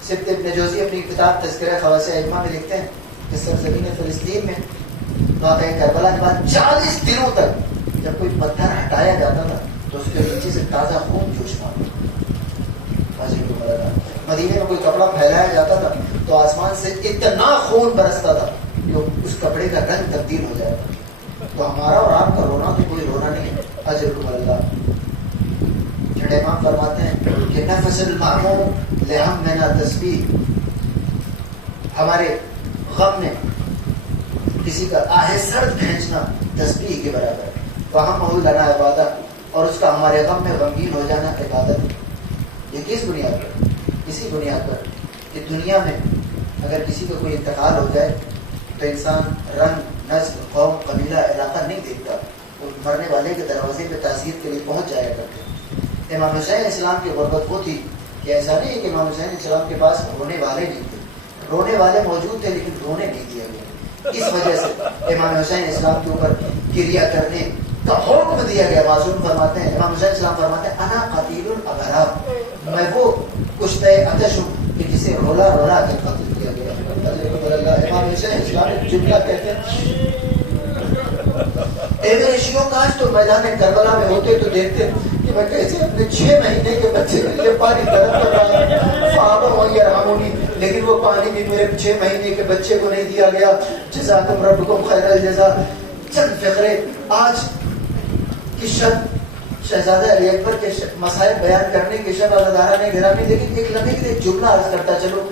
سبت ابن جوزی اپنی کتاب تذکرہ خواص اجماع میں لکھتے ہیں کہ سرزمین فلسطین میں واقع کربلا کے بعد 40 دنوں تک جب کوئی پتھر ہٹایا جاتا تھا تو اس کے نیچے سے تازہ خون جوش مارتا. مدینے میں کوئی کپڑا پھیلایا جاتا تھا تو آسمان سے اتنا خون برستا تھا کہ اس کپڑے کا رنگ تبدیل ہو جائے گا. تو ہمارا اور آپ کا رونا تو کوئی رونا نہیں ہے. اجرکم اللہ. جھڑے امام فرماتے ہیں کہ نفس المعموم لہم منا تسبیح, ہمارے غم نے کسی کا آہ سرد کھینچنا تسبیح کے برابر ہے. وہم لنا عبادت، اور اس کا ہمارے غم میں غمگین ہو جانا عبادت. یہ کس بنیاد پر؟ اسی بنیاد پر کہ دنیا میں اگر کسی کا کوئی انتقال ہو جائے تو انسان رنگ، نسل، قوم، قبیلہ، علاقہ نہیں دیکھتا، تو مرنے والے کے دروازے پہ تعزیت کے لیے پہنچ جایا کرتے. امام حسین اسلام کی غربت وہ تھی کہ ایسا نہیں ہے کہ امام حسین اسلام کے پاس رونے والے نہیں تھے، رونے والے موجود تھے لیکن رونے نہیں دیا گیا. اس وجہ سے امام حسین اسلام کے اوپر کریا کرنے کا حکم دیا گیا. معصوم فرماتے ہیں، امام حسین اسلام فرماتے ہیں انا قتیل الابرار، میں وہ کشتہ آتش ہوں کہ جسے رولا رولا کے قتل کیا گیا. امام حسین اسلام ایک جملہ کہتے ہیں، اے میرے شیعوں کاش تو میدان کربلا میں ہوتے تو دیکھتے کہ میں کیسے اپنے 6 مہینے کے بچے کے لیے پانی طلب کر رہا ہوں. فآبوا ان یرحمونی، لیکن وہ پانی بھی میرے 6 مہینے کے بچے کو نہیں دیا گیا. جزاکم ربکم خیر الجزا. چند فقرے آج کی شب شہزادہ علی اکبر کے مسائل بیان کرنے کی شب ازادارہ نے گرامی، لیکن ایک لمحے کے ایک جملہ عرض کرتا چلو.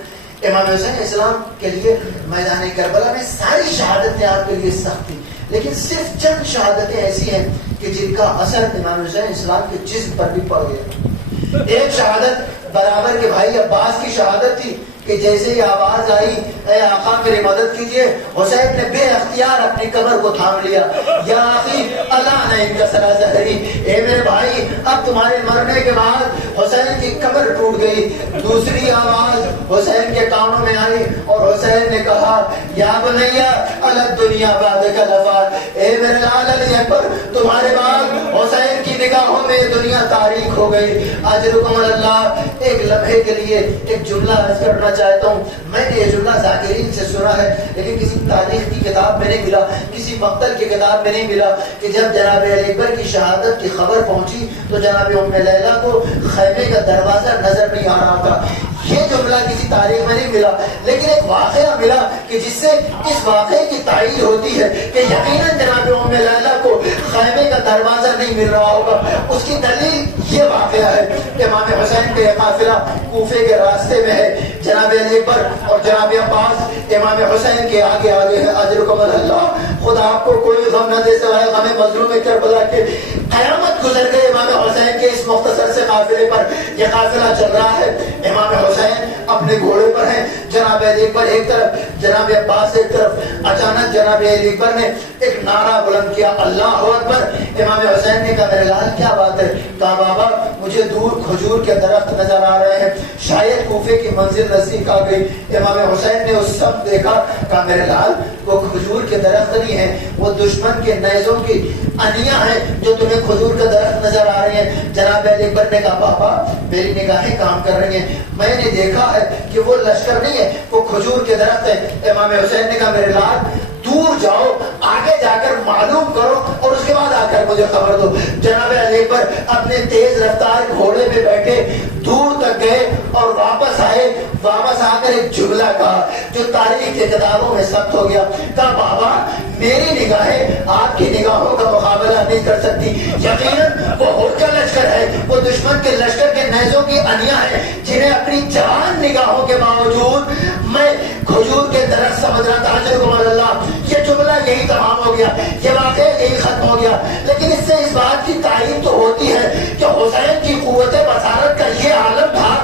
امام حسین اسلام کے لیے میدان کربلا میں ساری شہادتیں آپ کے لیے سخت تھی، لیکن صرف چند شہادتیں ایسی ہیں کہ جن کا اثر امام حسین اسلام کے جسم پر بھی پڑ گیا. ایک شہادت برابر کے بھائی عباس کی شہادت تھی کہ جیسے ہی آواز آئی اے آقا میری مدد کیجیے، حسین نے بے اختیار اپنی کمر کو تھام لیا. یا آخی اللہ نے ان کا سرا زہری، اے میرے بھائی اب تمہارے مرنے کے بعد حسین کی کمر ٹوٹ گئی. دوسری آواز حسین کے کانوں میں آئی اور حسین نے کہا یا بنیا الگ دنیا بعد کا لفات، اے میرے لال علی اکبر تمہارے بعد حسین کی نگاہوں میں دنیا تاریک ہو گئی. اجرکم اللہ. ایک لمحے کے لیے ایک جملہ عرض کرنا چاہتا ہوں. میں نے یہ جملہ ذاکرین سے سنا ہے لیکن کسی تاریخ کی کتاب میں نہیں ملا، کسی مقتل کی کتاب میں نہیں ملا کہ جب جناب علی اکبر کی شہادت کی خبر پہنچی تو جناب ام لیلہ کو خیمے کا دروازہ نظر نہیں آ رہا تھا. یہ جملہ کسی تاریخ میں نہیں ملا، لیکن ایک واقعہ ملا کہ جس سے اس واقعے کی تائید ہوتی ہے کہ یقیناً جناب ام لیلہ کو خیمے کا دروازہ نہیں مل رہا ہوگا. اس کی دلیل یہ واقعہ ہے کہ امام حسین کا قافلہ کوفے کے راستے میں ہے. جناب علی اکبر اور جناب عباس امام حسین کے آگے آگے ہے. اجرکم اللہ. خدا آپ کو کوئی غم نہ دے سوائے غم مظلوم کربلا کے. قیامت گزر گئے امام حسین کے اس مختصر سے قافلے پر. یہ قافلہ چل رہا ہے، امام حسین اپنے گھوڑے پر ہیں، جناب علی اکبر ایک طرف، جناب عباس ایک طرف. اچانک جناب علی اکبر نے ایک نعرہ بلند کیا اللہ اکبر. امام حسین نے کہا میرے لال کیا بات ہے؟ کہا بابا مجھے دور کھجور کے درخت نظر آ رہے ہیں، شاید کوفے کی منزل نزدیک آ گئی. امام حسین نے اس سب دیکھا. کہا میرے لال وہ کھجور کے درخت نہیں ہیں، وہ دشمن کے نیزوں کی انیاں ہیں جو تمہیں کھجور کا درخت نظر آ رہے ہیں. جناب علی اکبر نے کہا بابا میری نگاہیں کام کر رہی ہیں، میں نے دیکھا ہے کہ وہ لشکر نہیں ہے، وہ کھجور کے درخت ہے. امام حسین نے کہا میرے لال دور جاؤ، آگے جا کر معلوم کرو اور اس کے بعد آ کر مجھے خبر دو. جناب علی اکبر اپنے تیز رفتار گھوڑے پہ بیٹھے دور تک گئے اور واپس آئے. واپس آ کر ایک جملہ کہا جو تاریخ کے کتابوں میں ثبت ہو گیا. کہا بابا میری نگاہیں آپ کی نگاہوں کا مقابلہ نہیں کر سکتی. یقیناً وہ ہور کا لشکر ہے، وہ دشمن کے لشکر کے نیزوں کی انیاں ہیں جنہیں اپنی جوان نگاہوں کے باوجود میں کھجور کے درخت سمجھ رہا تھا. اجرکم اللہ. یہ جملہ یہی تمام ہو گیا، یہ واقعہ یہی ختم ہو گیا. لیکن اس سے اس بات کی تائید تو ہوتی ہے کہ حسین کی قوت بصارت کا یہ عالم تھا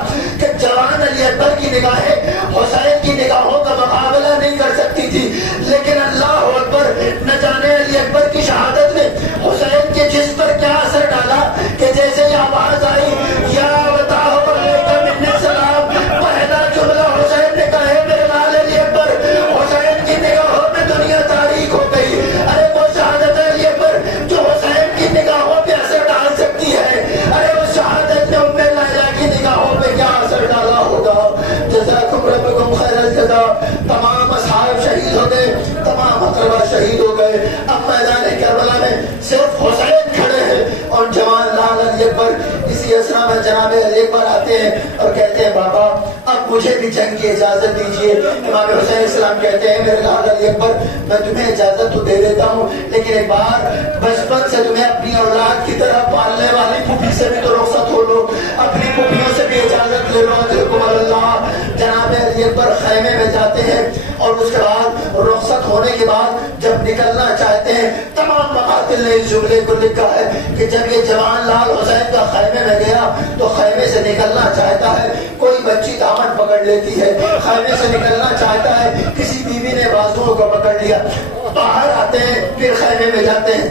کہ جوان علی اکبر کی نگاہیں حسین کی نگاہوں کا مقابلہ نہیں کر سکتی تھی. لیکن اللہ اکبر، نہ جانے علی اکبر کی شہادت نے حسین کے جسم پر کیا اثر ڈالا کہ جیسے یہ آواز آئی یا بتاؤ سلام، پہلا جملہ حسین نے کہا ہے میرے لال علی اکبر. حسین کی نگاہوں میں دنیا تاریک ہو گئی. ارے وہ شہادت علی اکبر جو حسین کی نگاہوں پہ اثر ڈال سکتی ہے، ارے وہ شہادت نے ام لیلہ کی نگاہوں پہ کیا اثر ڈالا ہوگا. جزاکم ربکم خیر الجزا. تمام اصحاب شہید ہو گئے، تمام اقربا شہید ہو گئے. اب میدان کربلا میں صرف حسین کھڑے ہیں اور جوان لال علی اکبر. اسی اسرا میں جناب علی اکبر آتے ہیں اور کہتے ہیں بابا اب مجھے بھی جنگ کی اجازت دیجیے. امام حسین السلام کہتے ہیں میرے لال علی اکبر میں تمہیں اجازت تو دے دیتا ہوں، لیکن ایک بار بچپن سے تمہیں اپنی اولاد کی طرح پالنے والی پھوپھی سے بھی تو رخصت ہو لو، اپنی پھوپھیوں سے بھی اجازت لے لو. اجرکم اللہ. جناب علی اکبر خیمے میں جاتے ہیں اور اس کے بعد رخصت ہونے کے بعد جب نکلنا چاہتے ہیں، تمام مقاتل نے اس جملے کو لکھا ہے کہ جب یہ جوان لال حسین کا خیمے میں گیا تو خیمے سے نکلنا چاہتا ہے، کوئی بچی دامن پکڑ لیتی ہے، خیمے سے نکلنا چاہتا ہے، کسی بیوی نے بازوؤں کو پکڑ لیا، باہر آتے ہیں پھر خیمے میں جاتے ہیں،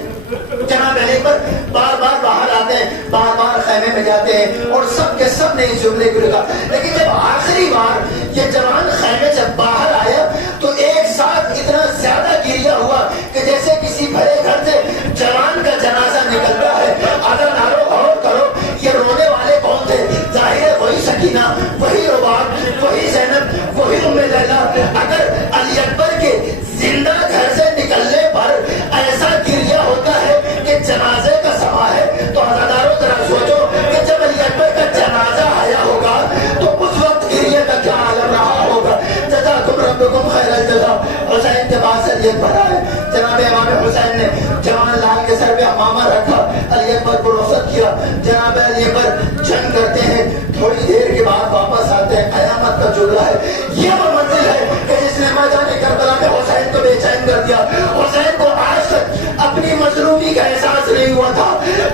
جناب علی پر بار بار باہر آتے ہیں، بار بار خیمے میں جاتے ہیں، اور سب کے سب نے اس جملے کو لکھا. لیکن جب آخری بار یہ جوان خیمے سے باہر آیا تو ایک ساتھ اتنا زیادہ گریا ہوا کہ جیسے کسی بھرے گھر سے جوان کا جنازہ نکلتا ہے. اگر نارو غور کرو یہ رونے والے کون تھے؟ ظاہر ہے وہی سکینہ، وہی رباب، وہی زینب، وہی ام لیلا. اگر علی اکبر کے زندہ گھر سے نکلنے پر ایسا گریا ہوتا ہے کہ جنازے کا سما ہے تو عزاداروں ذرا سوچو کہ جب علی اکبر کا جنازہ آیا ہوگا تو اس وقت گریے کا کیا عالم رہا ہوگا. جزاکم ربکم خیر الجزا. حسین کے بعد سے علی اکبر آئے، جناب امام حسین نے جوان لال کے سر پہ امامہ رکھا، علی اکبر کو رخصت کیا. جناب علی اکبر جنگ کرتے ہیں، تھوڑی دیر کے بعد واپس آتے ہیں. قیامت کا جملہ ہے، یہ وہ منزل ہے کہ جس نے ماجان کربلا میں حسین کو بے چین کر دیا. حسین کو آج تک اپنی مظلومی کا احساس نہیں ہوا تھا.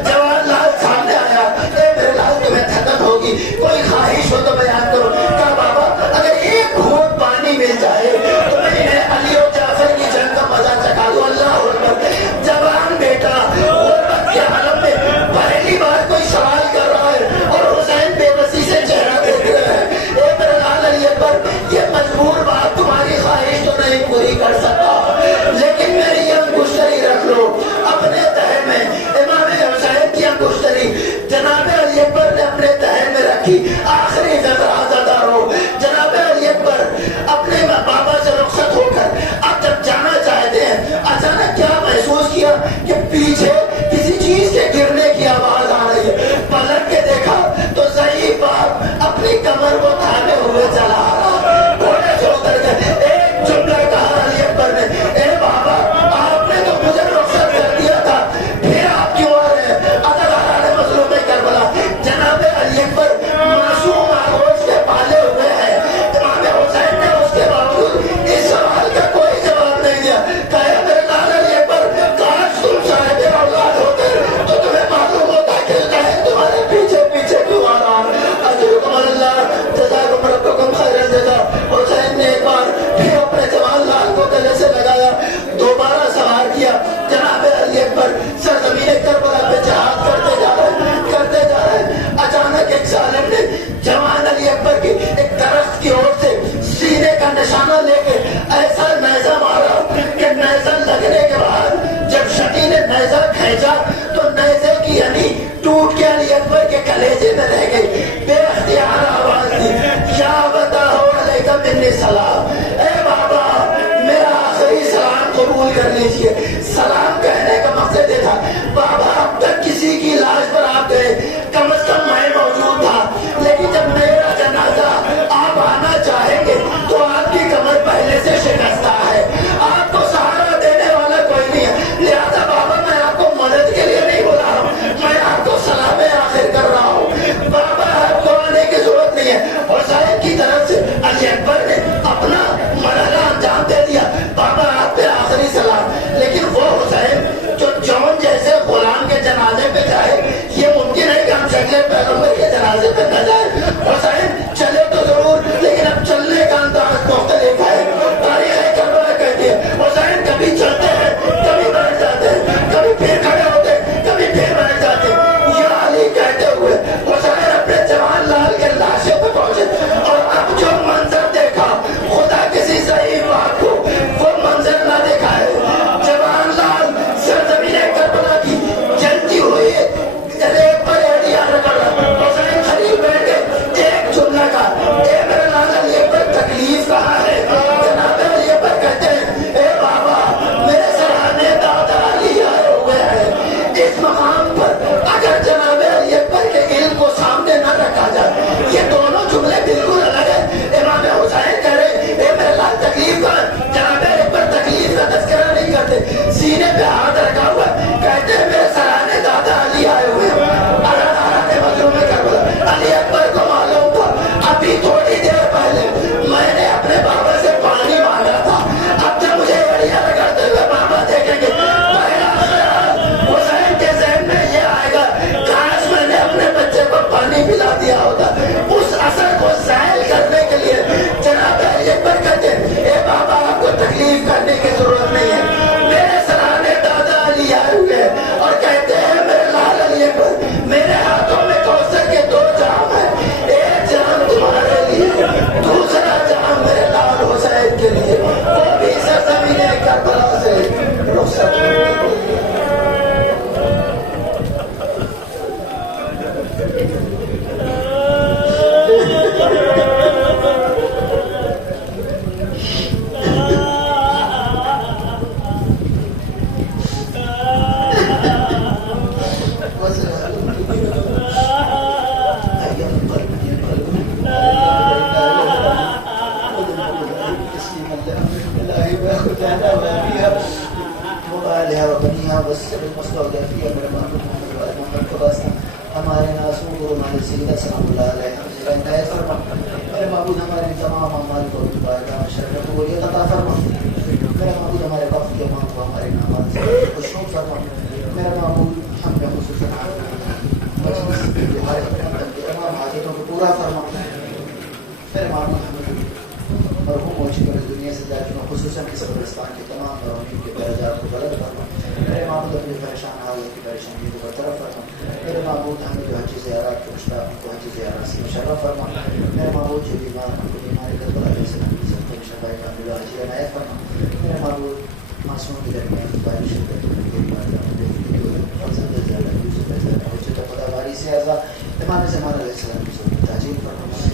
جوان لال سامنے آیا، اے میرے لال تمہیں تھکن ہوگی، کوئی خواہش ہو تو بیان کرو. کہا بابا اگر ایک گھونٹ پانی مل جائے تو میں علی اور جعفر کی جنگ کا مزہ چکھا دوں. اللہ اکبر. جوان بیٹا غربت کے عالم میں پہلی بار کوئی سوال کر رہا ہے اور حسین بے بسی سے چہرہ دیکھ رہے ہیں. اے میرے لال علی اکبر، یہ مجبور بات تمہاری خواہش تو نہیں پوری کر سکتا، لیکن میری یہ انگشتری رکھ لو اپنے تہہ میں. امام حسین کی انگشتری جناب علی اکبر نے اپنے تہہ میں رکھی. آخری نظر عزادارو، جناب علی اکبر اپنے بابا سے رخصت ہو کر اب جب جانا چاہتے ہیں، اچانک کیا محسوس کیا کہ پیچھے کسی چیز کے گرنے کی آواز آ رہی ہے. پلٹ کے دیکھا تو ضعیف باپ اپنی کمر کو تھامے ہوئے چلا آ رہا. گھوڑے سے اتر گئے. ایک جملہ کہا علی اکبر نے، اے بابا آپ نے تو مجھے رخصت کر دیا تھا، پھر آپ کیوں آ رہے ہیں؟ عزاداران مظلوم کربلا، جناب علی اکبر معصوم آغوش کے پالے ہوئے ہیں. امام حسین نے اس کے باوجود اس سوال کا کوئی جواب نہیں دیا. کہا میرے لال علی اکبر، کاش تم صاحب اولاد ہوتے تو تمہیں معلوم ہوتا کہ کہیں تمہارے پیچھے پیچھے کیوں آ رہا. اجرکم اللہ، جزاکم ربکم خیر الجزا. حسین نے ایک بار پھر اپنے جوان لال کو گلے سے لگایا، دوبارہ سوار کیا. جناب علی اکبر سرزمین کربلا پہ جہاد کرتے جا رہے ہیں. اچانک ایک ظالم نے جوان علی اکبر کی ایک درخت کی اور سے سینے کا نشانہ لے کے ایسا نیزہ مارا کہ نیزہ لگنے کے بعد جب شکی نے نیزہ کھینچا تو نیزے کی یعنی ٹوٹ کے علی اکبر کے کلیجے میں رہ گئی. بے اختیار آواز دی، یا بتاؤ علیکم منی سلام. اے بابا میرا آخری سلام قبول کر لیجئے. سلام کہنے کا مقصد یہ تھا، بابا اب تک کسی کی لاش پر آپ گئے، کم از کم میں موجود تھا، لیکن جب میرا جنازہ آپ آنا چاہیں گے تو آپ کی کمر پہلے سے شکستہ ہے، آپ کو سہارا دینے والا کوئی نہیں ہے. لہذا بابا میں آپ کو مدد کے لیے نہیں بلا رہا ہوں، میں آپ کو سلام آخر کر رہا ہوں. بابا آپ کو آنے کی ضرورت نہیں ہے. حسین کی طرف سے علی اکبر نے اپنا مرحلہ انجام دے دیا. بابا آپ پہ آخری سلام. لیکن وہ حسین المستودعین میرے محبوب محمد کو واسطہ ہمارے معصوم گرو ہمارے سیدہ سلام اللہ علیہ ہمیں ہدایت فرما میرے محبوب ہمارے تمام اعمال کو باقاعدہ شرف قبولیت عطا فرما میرے محبوب ہمارے وقت کے امام کو ہمارے نامات سے خوشنود فرما میرے محبوب ہم میں خصوصاً مجلس ہمارے تمام حاجتوں کو پورا فرما میرے محبوب مرحوم ہو چکے اس دنیا سے جا چکے خصوصاً اس قبرستان کے تمام مرحومین کے درجات کو بلند فرما میرے معبود اپنی پریشان حالت کی پریشانی کو برطرف فرما میرے معبود ہمیں جو حج زیارات کے مشتاق کو حج زیارات سے مشرف فرما میرے معبود جو بیمار ہم کو بیماری کربلا علیہ السلام کی سب کو شفاء کاملہ حج عنایت فرما میرے معبود معصوم کے درمیان بارش کے خدا باری سے آزاد امام زمان علیہ السلام کی سب تاجیل فرما